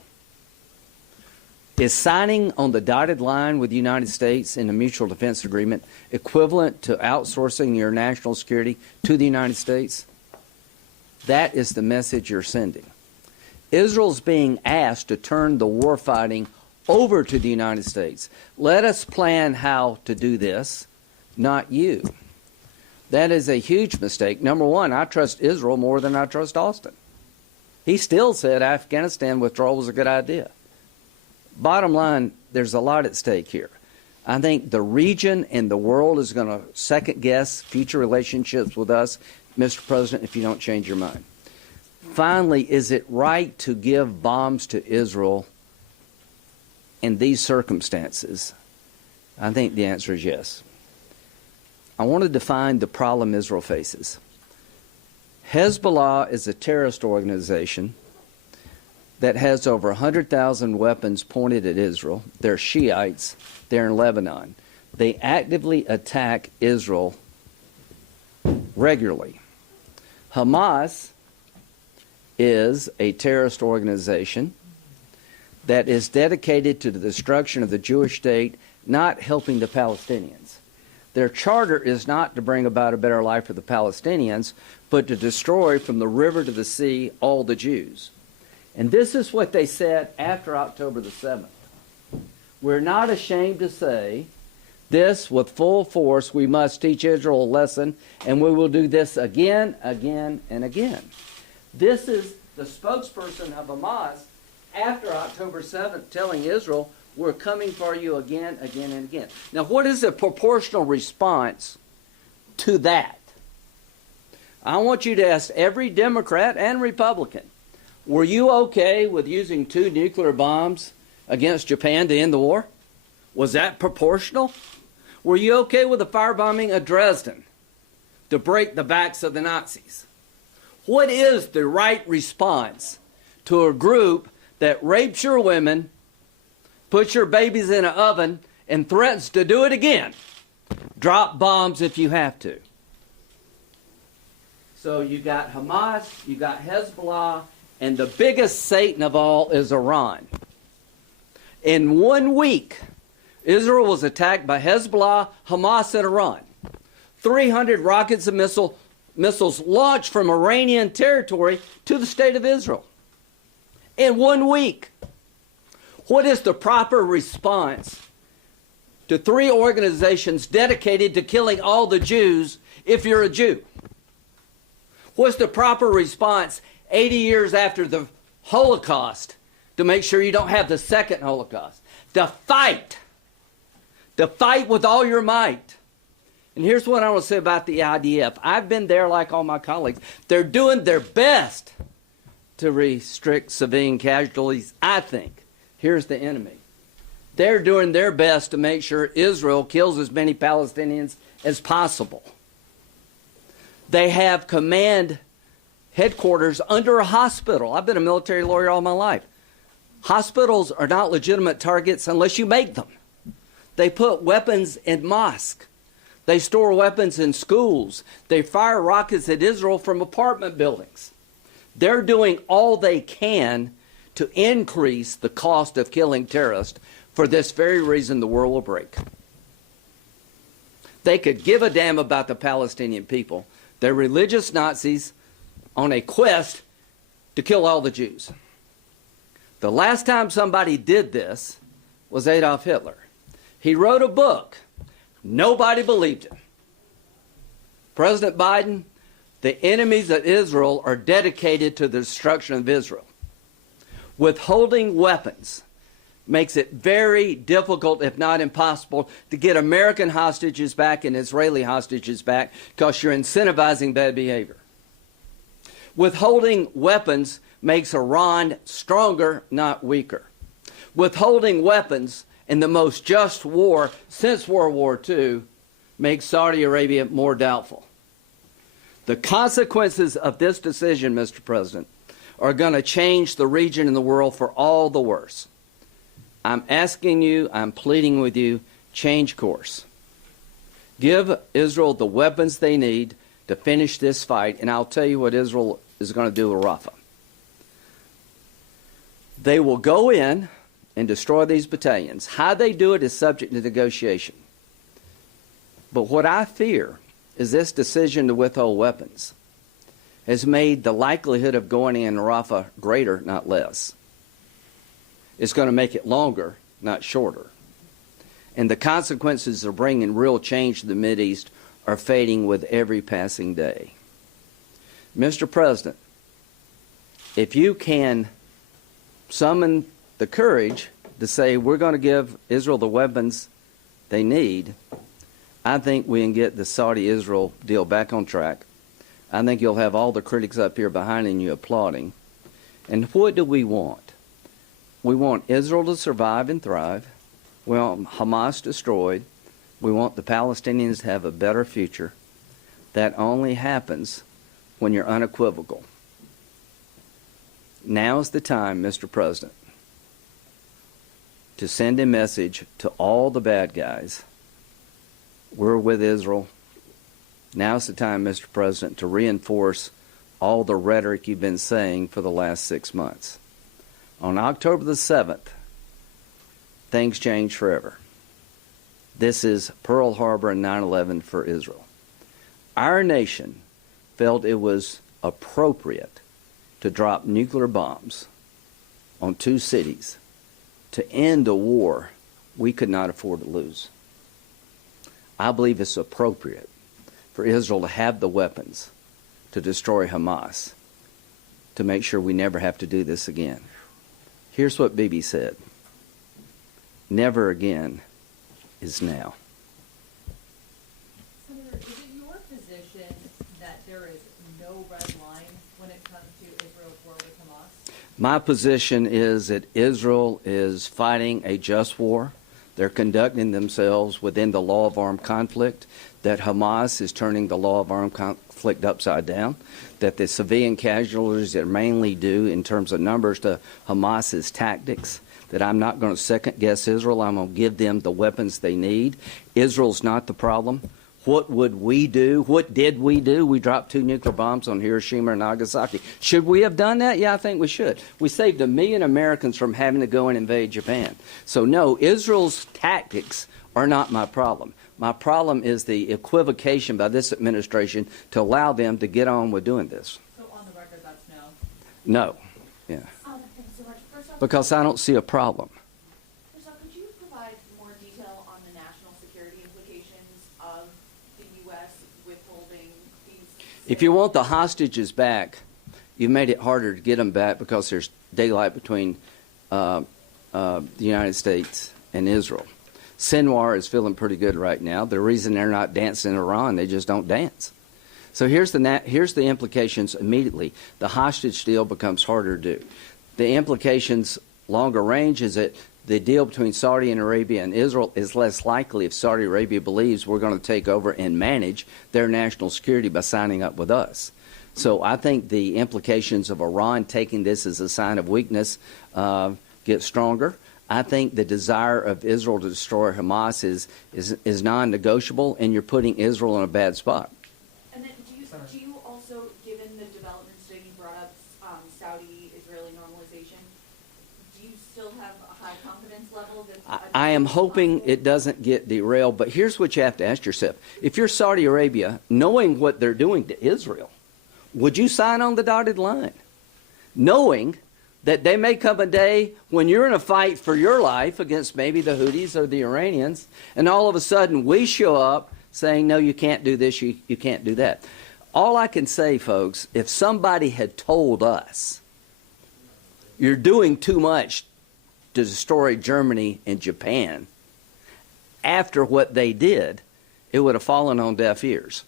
Is signing on the dotted line with the United States in a mutual defense agreement equivalent to outsourcing your national security to the United States? That is the message you're sending. Israel's being asked to turn the war fighting over to the United States. Let us plan how to do this, not you. That is a huge mistake. Number one, I trust Israel more than I trust Austin. He still said Afghanistan withdrawal was a good idea. Bottom line, there's a lot at stake here. I think the region and the world is going to second-guess future relationships with us, Mr. President, if you don't change your mind. Finally, is it right to give bombs to Israel in these circumstances? I think the answer is yes. I want to define the problem Israel faces. Hezbollah is a terrorist organization that has over 100,000 weapons pointed at Israel. They're Shiites. They're in Lebanon. They actively attack Israel regularly. Hamas is a terrorist organization that is dedicated to the destruction of the Jewish state, not helping the Palestinians. Their charter is not to bring about a better life for the Palestinians, but to destroy from the river to the sea all the Jews. And this is what they said after October the 7th. We're not ashamed to say this with full force. We must teach Israel a lesson, and we will do this again, again, and again. This is the spokesperson of Hamas after October 7th telling Israel, we're coming for you again, again, and again. Now, what is the proportional response to that? I want you to ask every Democrat and Republican, were you okay with using 2 nuclear bombs against Japan to end the war? Was that proportional? Were you okay with the firebombing of Dresden to break the backs of the Nazis? What is the right response to a group that rapes your women, puts your babies in an oven, and threatens to do it again? Drop bombs if you have to. So you got Hamas, you got Hezbollah, and the biggest Satan of all is Iran. In 1 week, Israel was attacked by Hezbollah, Hamas, and Iran. 300 rockets and missiles launched from Iranian territory to the state of Israel. In 1 week. What is the proper response to 3 organizations dedicated to killing all the Jews if you're a Jew? What's the proper response 80 years after the Holocaust to make sure you don't have the second Holocaust? To fight with all your might. And here's what I want to say about the IDF. I've been there like all my colleagues. They're doing their best to restrict civilian casualties, I think. Here's the enemy. They're doing their best to make sure Israel kills as many Palestinians as possible. They have command headquarters under a hospital. I've been a military lawyer all my life. Hospitals are not legitimate targets unless you make them. They put weapons in mosques. They store weapons in schools. They fire rockets at Israel from apartment buildings. They're doing all they can to increase the cost of killing terrorists. For this very reason, the world will break. They could give a damn about the Palestinian people. They're religious Nazis on a quest to kill all the Jews. The last time somebody did this was Adolf Hitler. He wrote a book. Nobody believed him. President Biden, the enemies of Israel are dedicated to the destruction of Israel. Withholding weapons makes it very difficult, if not impossible, to get American hostages back and Israeli hostages back because you're incentivizing bad behavior. Withholding weapons makes Iran stronger, not weaker. Withholding weapons in the most just war since World War II makes Saudi Arabia more doubtful. The consequences of this decision, Mr. President, are going to change the region and the world for all the worse. I'm asking you, I'm pleading with you, change course. Give Israel the weapons they need to finish this fight, and I'll tell you what Israel is going to do with Rafah. They will go in and destroy these battalions. How they do it is subject to negotiation. But what I fear is this decision to withhold weapons has made the likelihood of going in Rafah greater, not less. It's going to make it longer, not shorter. And the consequences of bringing real change to the Mideast are fading with every passing day. Mr. President, if you can summon the courage to say we're going to give Israel the weapons they need, I think we can get the Saudi-Israel deal back on track. I think you'll have all the critics up here behind you applauding. And what do we want? We want Israel to survive and thrive. We want Hamas destroyed. We want the Palestinians to have a better future. That only happens when you're unequivocal. Now's the time, Mr. President, to send a message to all the bad guys. We're with Israel. Now's the time, Mr. President, to reinforce all the rhetoric you've been saying for the last 6 months. On October the 7th, things changed forever. This is Pearl Harbor and 9/11 for Israel. Our nation felt it was appropriate to drop nuclear bombs on 2 cities to end a war we could not afford to lose. I believe it's appropriate for Israel to have the weapons to destroy Hamas, to make sure we never have to do this again. Here's what Bibi said. Never again is now. Senator, is it your position that there is no red line when it comes to Israel's war with Hamas? My position is that Israel is fighting a just war. They're conducting themselves within the law of armed conflict, that Hamas is turning the law of armed conflict upside down, that the civilian casualties are mainly due in terms of numbers to Hamas's tactics, that I'm not going to second-guess Israel. I'm going to give them the weapons they need. Israel's not the problem. What would we do? What did we do? We dropped 2 nuclear bombs on Hiroshima and Nagasaki. Should we have done that? Yeah, I think we should. We saved 1 million Americans from having to go and invade Japan. So no, Israel's tactics are not my problem. My problem is the equivocation by this administration to allow them to get on with doing this. So on the record, that's no? No. Yeah. Thank you so much. First off, Because I don't see a problem. First off, could you provide more detail on the national security implications of the U.S. withholding these? If you want the hostages back, you've made it harder to get them back because there's daylight between the United States and Israel. Sinwar is feeling pretty good right now. The reason they're not dancing in Iran, they just don't dance. So here's the implications immediately. The hostage deal becomes harder to do. The implications longer range is that the deal between Saudi Arabia and Israel is less likely if Saudi Arabia believes we're going to take over and manage their national security by signing up with us. So I think the implications of Iran taking this as a sign of weakness get stronger. I think the desire of Israel to destroy Hamas is non-negotiable, and you're putting Israel in a bad spot. And then do you also, given the developments that you brought up, Saudi-Israeli normalization, do you still have a high confidence level that I am hoping it doesn't get derailed, but here's what you have to ask yourself. If you're Saudi Arabia, knowing what they're doing to Israel, would you sign on the dotted line? Knowing that they may come a day when you're in a fight for your life against maybe the Houthis or the Iranians, and all of a sudden we show up saying, no, you can't do this, you can't do that. All I can say, folks, if somebody had told us, you're doing too much to destroy Germany and Japan, after what they did, it would have fallen on deaf ears.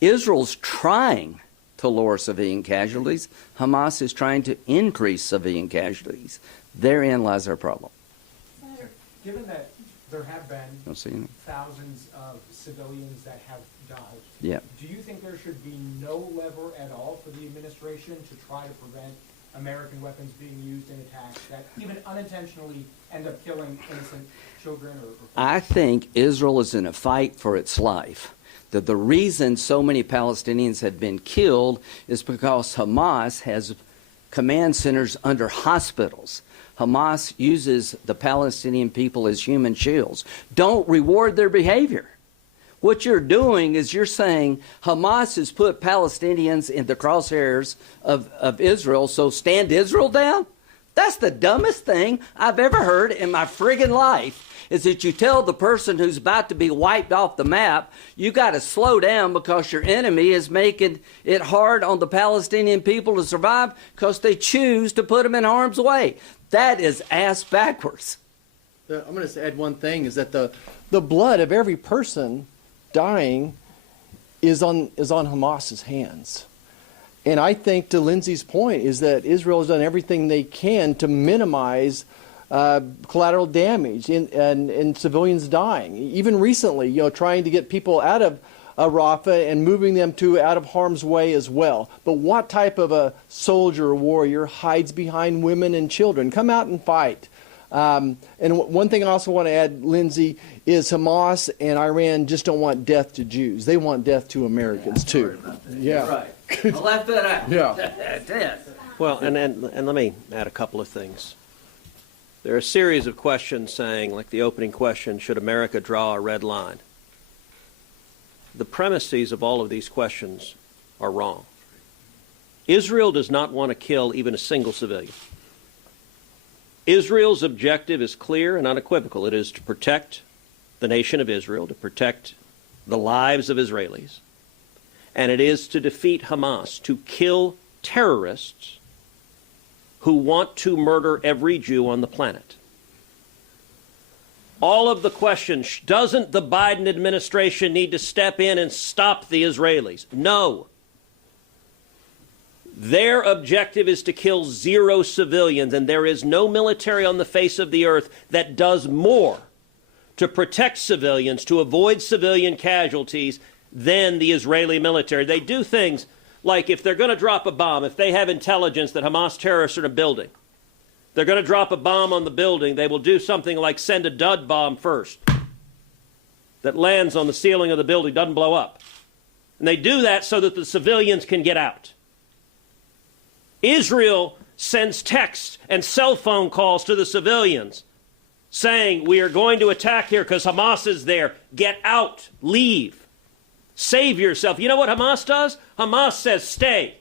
Israel's trying to lower civilian casualties. Hamas is trying to increase civilian casualties. Therein lies our problem. Senator, given that there have been thousands of civilians that have died, do you think there should be no lever at all for the administration to try to prevent American weapons being used in attacks that even unintentionally end up killing innocent children? I think Israel is in a fight for its life. That the reason so many Palestinians have been killed is because Hamas has command centers under hospitals. Hamas uses the Palestinian people as human shields. Don't reward their behavior. What you're doing is you're saying Hamas has put Palestinians in the crosshairs of Israel, so stand Israel down? That's the dumbest thing I've ever heard in my friggin' life, is that you tell the person who's about to be wiped off the map, you got to slow down because your enemy is making it hard on the Palestinian people to survive because they choose to put them in harm's way. That is ass backwards. I'm going to add one thing, is that the blood of every person dying is on Hamas's hands. And I think, to Lindsey's point, is that Israel has done everything they can to minimize collateral damage and civilians dying. Even recently, trying to get people out of Rafah and moving them out of harm's way as well. But what type of a soldier or warrior hides behind women and children? Come out and fight. And one thing I also want to add, Lindsey, is Hamas and Iran just don't want death to Jews. They want death to Americans, too. Yeah. Right. I left that out. Yeah. Well, and let me add a couple of things. There are a series of questions saying, like the opening question, should America draw a red line? The premises of all of these questions are wrong. Israel does not want to kill even a single civilian. Israel's objective is clear and unequivocal. It is to protect the nation of Israel, to protect the lives of Israelis, and it is to defeat Hamas, to kill terrorists who want to murder every Jew on the planet. All of the questions, doesn't the Biden administration need to step in and stop the Israelis? No. Their objective is to kill 0 civilians, and there is no military on the face of the earth that does more to protect civilians, to avoid civilian casualties, than the Israeli military. They do things like, if they're going to drop a bomb, if they have intelligence that Hamas terrorists are in a building, they're going to drop a bomb on the building, they will do something like send a dud bomb first that lands on the ceiling of the building, doesn't blow up. And they do that so that the civilians can get out. Israel sends texts and cell phone calls to the civilians saying, we are going to attack here because Hamas is there. Get out. Leave. Save yourself. You know what Hamas does? Hamas says, stay.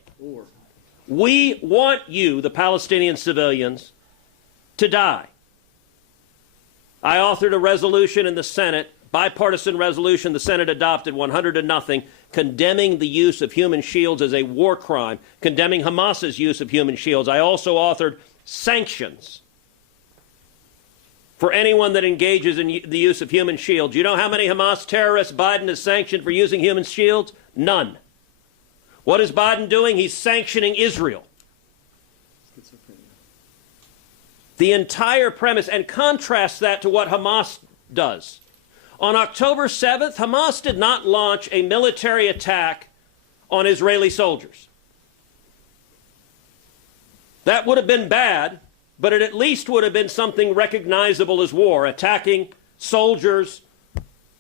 We want you, the Palestinian civilians, to die. I authored a resolution in the Senate, bipartisan resolution the Senate adopted 100-0, condemning the use of human shields as a war crime, condemning Hamas's use of human shields. I also authored sanctions for anyone that engages in the use of human shields. You know how many Hamas terrorists Biden has sanctioned for using human shields? None. What is Biden doing? He's sanctioning Israel. The entire premise, and contrast that to what Hamas does. On October 7th, Hamas did not launch a military attack on Israeli soldiers. That would have been bad, but it at least would have been something recognizable as war. Attacking soldiers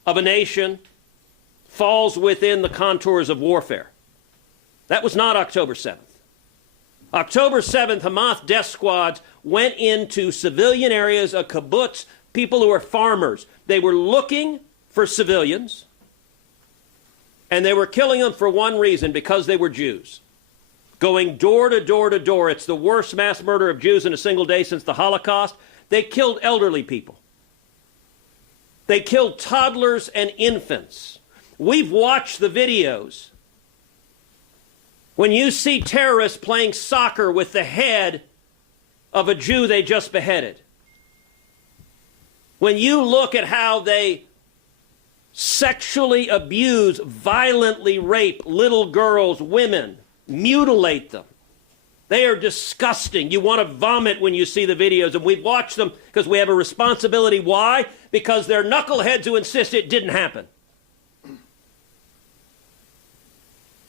of a nation falls within the contours of warfare. That was not October 7th. October 7th, Hamas death squads went into civilian areas, a kibbutz, people who are farmers. They were looking for civilians, and they were killing them for one reason, because they were Jews. Going door to door to door. It's the worst mass murder of Jews in a single day since the Holocaust. They killed elderly people. They killed toddlers and infants. We've watched the videos. When you see terrorists playing soccer with the head of a Jew they just beheaded, when you look at how they sexually abuse, violently rape little girls, women, mutilate them, they are disgusting. You want to vomit when you see the videos, and we've watched them because we have a responsibility. Why? Because they're knuckleheads who insist it didn't happen.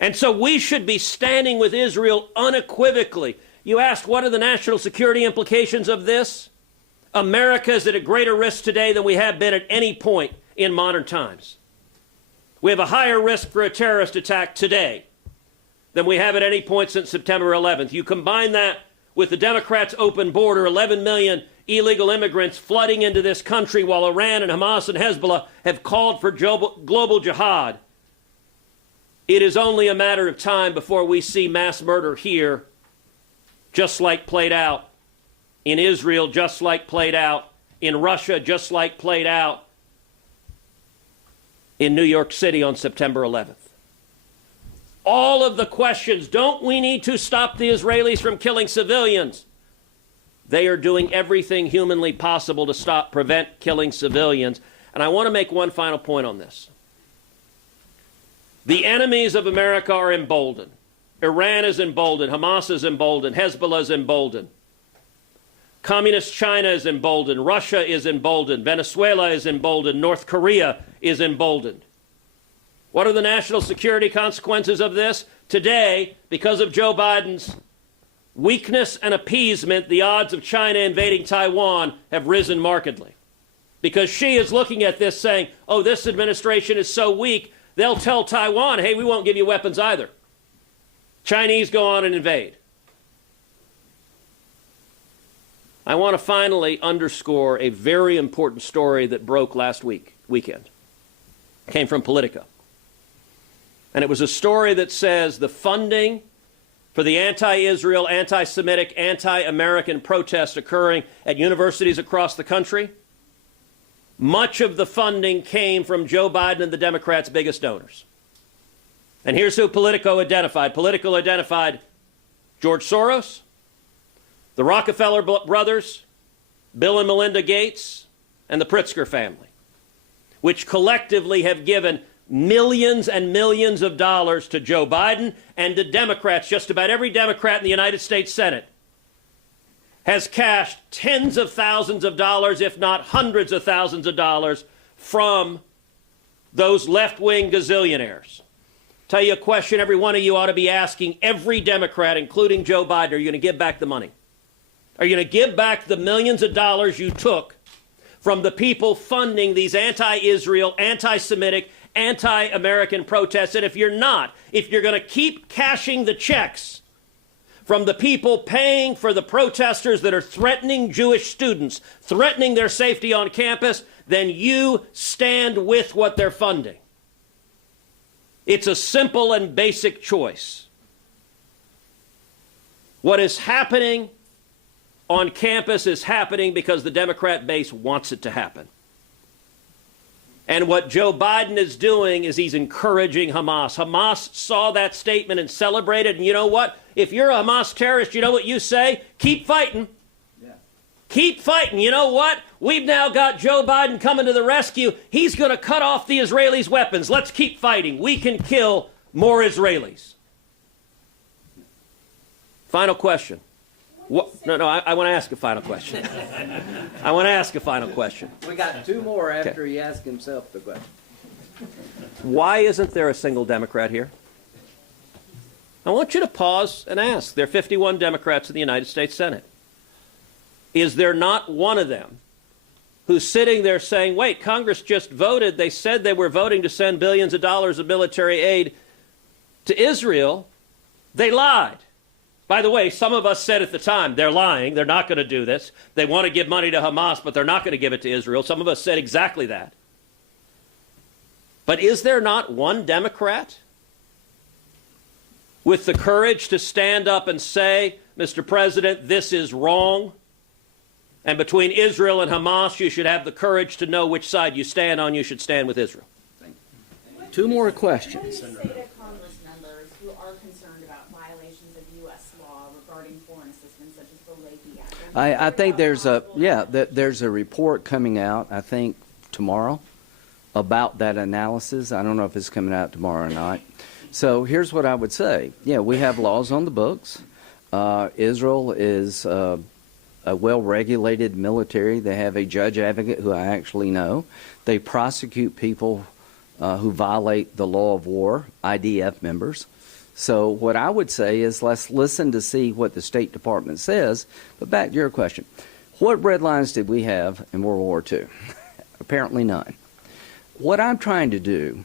And so we should be standing with Israel unequivocally. You asked, what are the national security implications of this? America is at a greater risk today than we have been at any point in modern times. We have a higher risk for a terrorist attack today than we have at any point since September 11th. You combine that with the Democrats' open border, 11 million illegal immigrants flooding into this country while Iran and Hamas and Hezbollah have called for global jihad. It is only a matter of time before we see mass murder here, just like played out in Israel, just like played out in Russia, just like played out in New York City on September 11th. All of the questions, don't we need to stop the Israelis from killing civilians? They are doing everything humanly possible to prevent killing civilians. And I want to make one final point on this. The enemies of America are emboldened. Iran is emboldened. Hamas is emboldened. Hezbollah is emboldened. Communist China is emboldened. Russia is emboldened. Venezuela is emboldened. North Korea is emboldened. What are the national security consequences of this? Today, because of Joe Biden's weakness and appeasement, the odds of China invading Taiwan have risen markedly. Because she is looking at this saying, oh, this administration is so weak, they'll tell Taiwan, hey, we won't give you weapons either. Chinese go on and invade. I want to finally underscore a very important story that broke last weekend. It came from Politico. And it was a story that says the funding for the anti-Israel, anti-Semitic, anti-American protests occurring at universities across the country, much of the funding came from Joe Biden and the Democrats' biggest donors. And here's who Politico identified. Politico identified George Soros, the Rockefeller brothers, Bill and Melinda Gates, and the Pritzker family, which collectively have given millions and millions of dollars to Joe Biden and to Democrats. Just about every Democrat in the United States Senate has cashed tens of thousands of dollars, if not hundreds of thousands of dollars, from those left-wing gazillionaires. Tell you a question every one of you ought to be asking every Democrat, including Joe Biden, are you going to give back the money? Are you going to give back the millions of dollars you took from the people funding these anti-Israel, anti-Semitic, anti-American protests? And if you're not, if you're going to keep cashing the checks from the people paying for the protesters that are threatening Jewish students, threatening their safety on campus, then you stand with what they're funding. It's a simple and basic choice. What is happening on campus is happening because the Democrat base wants it to happen. And what Joe Biden is doing is he's encouraging Hamas. Hamas saw that statement and celebrated. And you know what? If you're a Hamas terrorist, you know what you say? Keep fighting. Yeah. Keep fighting. You know what? We've now got Joe Biden coming to the rescue. He's going to cut off the Israelis' weapons. Let's keep fighting. We can kill more Israelis. Final question. I want to ask a final question. I want to ask a final question. We got two more after he asked himself the question. Why isn't there a single Democrat here? I want you to pause and ask. There are 51 Democrats in the United States Senate. Is there not one of them who's sitting there saying, wait, Congress just voted. They said they were voting to send billions of dollars of military aid to Israel. They lied. By the way, some of us said at the time, they're lying. They're not going to do this. They want to give money to Hamas, but they're not going to give it to Israel. Some of us said exactly that. But is there not one Democrat with the courage to stand up and say, Mr. President, this is wrong? And between Israel and Hamas, you should have the courage to know which side you stand on. You should stand with Israel. Two more questions. What do you say to Congress members who are concerned about violations of U.S. law regarding foreign assistance, such as the Leahy Act? I think there's a report coming out, I think, tomorrow about that analysis. I don't know if it's coming out tomorrow or not. So here's what I would say. Yeah, we have laws on the books. Israel is a well-regulated military. They have a judge advocate who I actually know. They prosecute people who violate the law of war, IDF members. So what I would say is let's listen to see what the State Department says. But back to your question. What red lines did we have in World War II? Apparently none. What I'm trying to do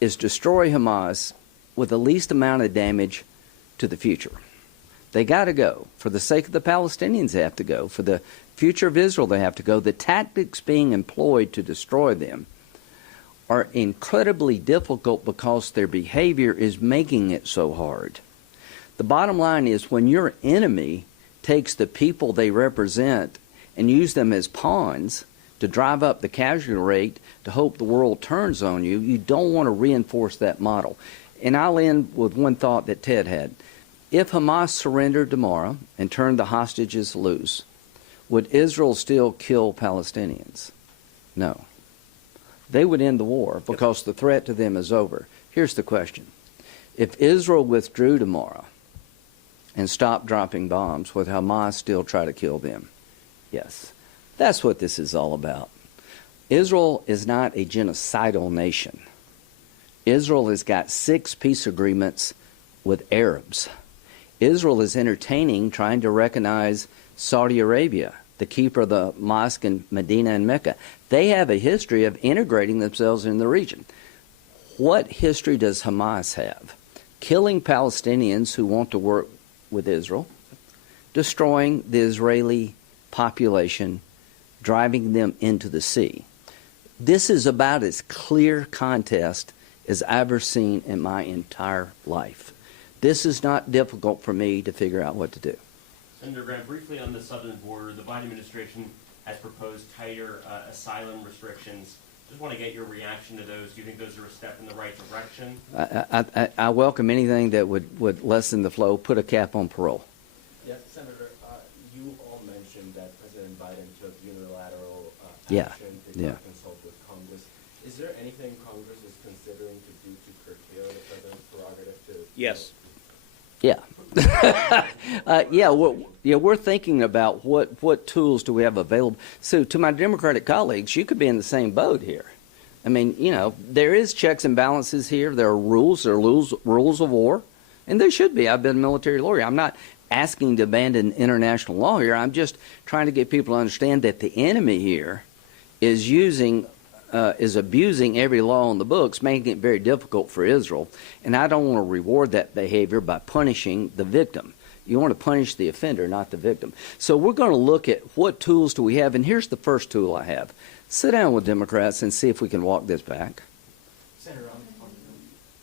is destroy Hamas with the least amount of damage to the future. They got to go. For the sake of the Palestinians, they have to go. For the future of Israel, they have to go. The tactics being employed to destroy them are incredibly difficult because their behavior is making it so hard. The bottom line is when your enemy takes the people they represent and use them as pawns to drive up the casualty rate to hope the world turns on you, you don't want to reinforce that model. And I'll end with one thought that Ted had. If Hamas surrendered tomorrow and turned the hostages loose, would Israel still kill Palestinians? No. They would end the war because the threat to them is over. Here's the question. If Israel withdrew tomorrow and stopped dropping bombs, would Hamas still try to kill them? Yes. That's what this is all about. Israel is not a genocidal nation. Israel has got 6 peace agreements with Arabs. Israel is entertaining trying to recognize Saudi Arabia, the keeper of the mosque in Medina and Mecca. They have a history of integrating themselves in the region. What history does Hamas have? Killing Palestinians who want to work with Israel, destroying the Israeli population, driving them into the sea. This is about as clear contest as I've ever seen in my entire life. This is not difficult for me to figure out what to do. Senator Graham, briefly on the southern border, the Biden administration has proposed tighter asylum restrictions. Just want to get your reaction to those. Do you think those are a step in the right direction? I welcome anything that would lessen the flow, put a cap on parole. Yes, Senator, you all mentioned that President Biden took unilateral action, did not consult with Congress. Is there anything Congress is considering to do to curtail the president's prerogative to... Yes. Yeah. We're thinking about what tools do we have available. So to my Democratic colleagues, you could be in the same boat here. I mean, there is checks and balances here. There are rules. There are rules of war, and there should be. I've been a military lawyer. I'm not asking to abandon international law here. I'm just trying to get people to understand that the enemy here is abusing every law on the books, making it very difficult for Israel. And I don't want to reward that behavior by punishing the victim. You want to punish the offender, not the victim. So we're going to look at what tools do we have. And here's the first tool I have. Sit down with Democrats and see if we can walk this back. Senator,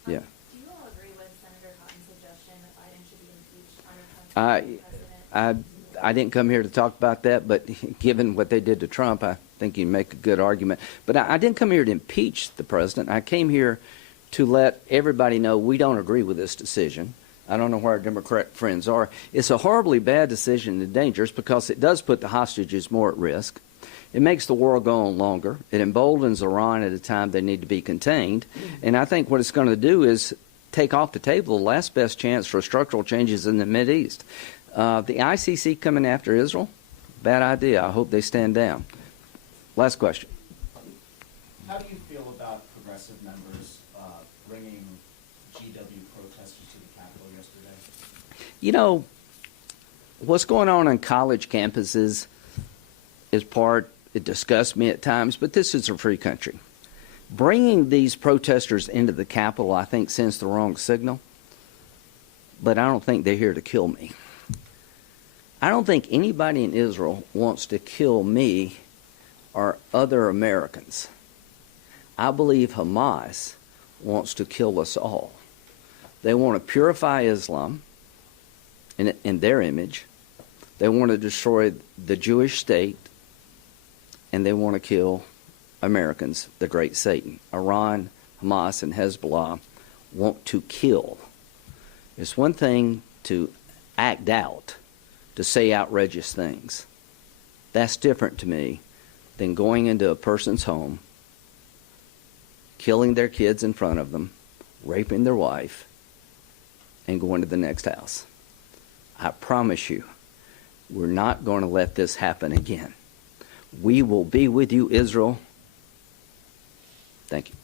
yeah. Do you all agree with Senator Cotton's suggestion that Biden should be impeached under President? I didn't come here to talk about that, but given what they did to Trump, I think you make a good argument. But I didn't come here to impeach the president. I came here to let everybody know we don't agree with this decision. I don't know where our Democrat friends are. It's a horribly bad decision and dangerous because it does put the hostages more at risk. It makes the war go on longer. It emboldens Iran at a time they need to be contained. And I think what it's going to do is take off the table the last best chance for structural changes in the Mideast. The ICC coming after Israel, bad idea. I hope they stand down. Last question. How do you feel about progressive members bringing GW protesters to the Capitol yesterday? What's going on college campuses it disgusts me at times, but this is a free country. Bringing these protesters into the Capitol, I think, sends the wrong signal, but I don't think they're here to kill me. I don't think anybody in Israel wants to kill me or other Americans. I believe Hamas wants to kill us all. They want to purify Islam in their image. They want to destroy the Jewish state, and they want to kill Americans, the great Satan. Iran, Hamas, and Hezbollah want to kill. It's one thing to act out, to say outrageous things. That's different to me than going into a person's home, killing their kids in front of them, raping their wife, and going to the next house. I promise you, we're not going to let this happen again. We will be with you, Israel. Thank you.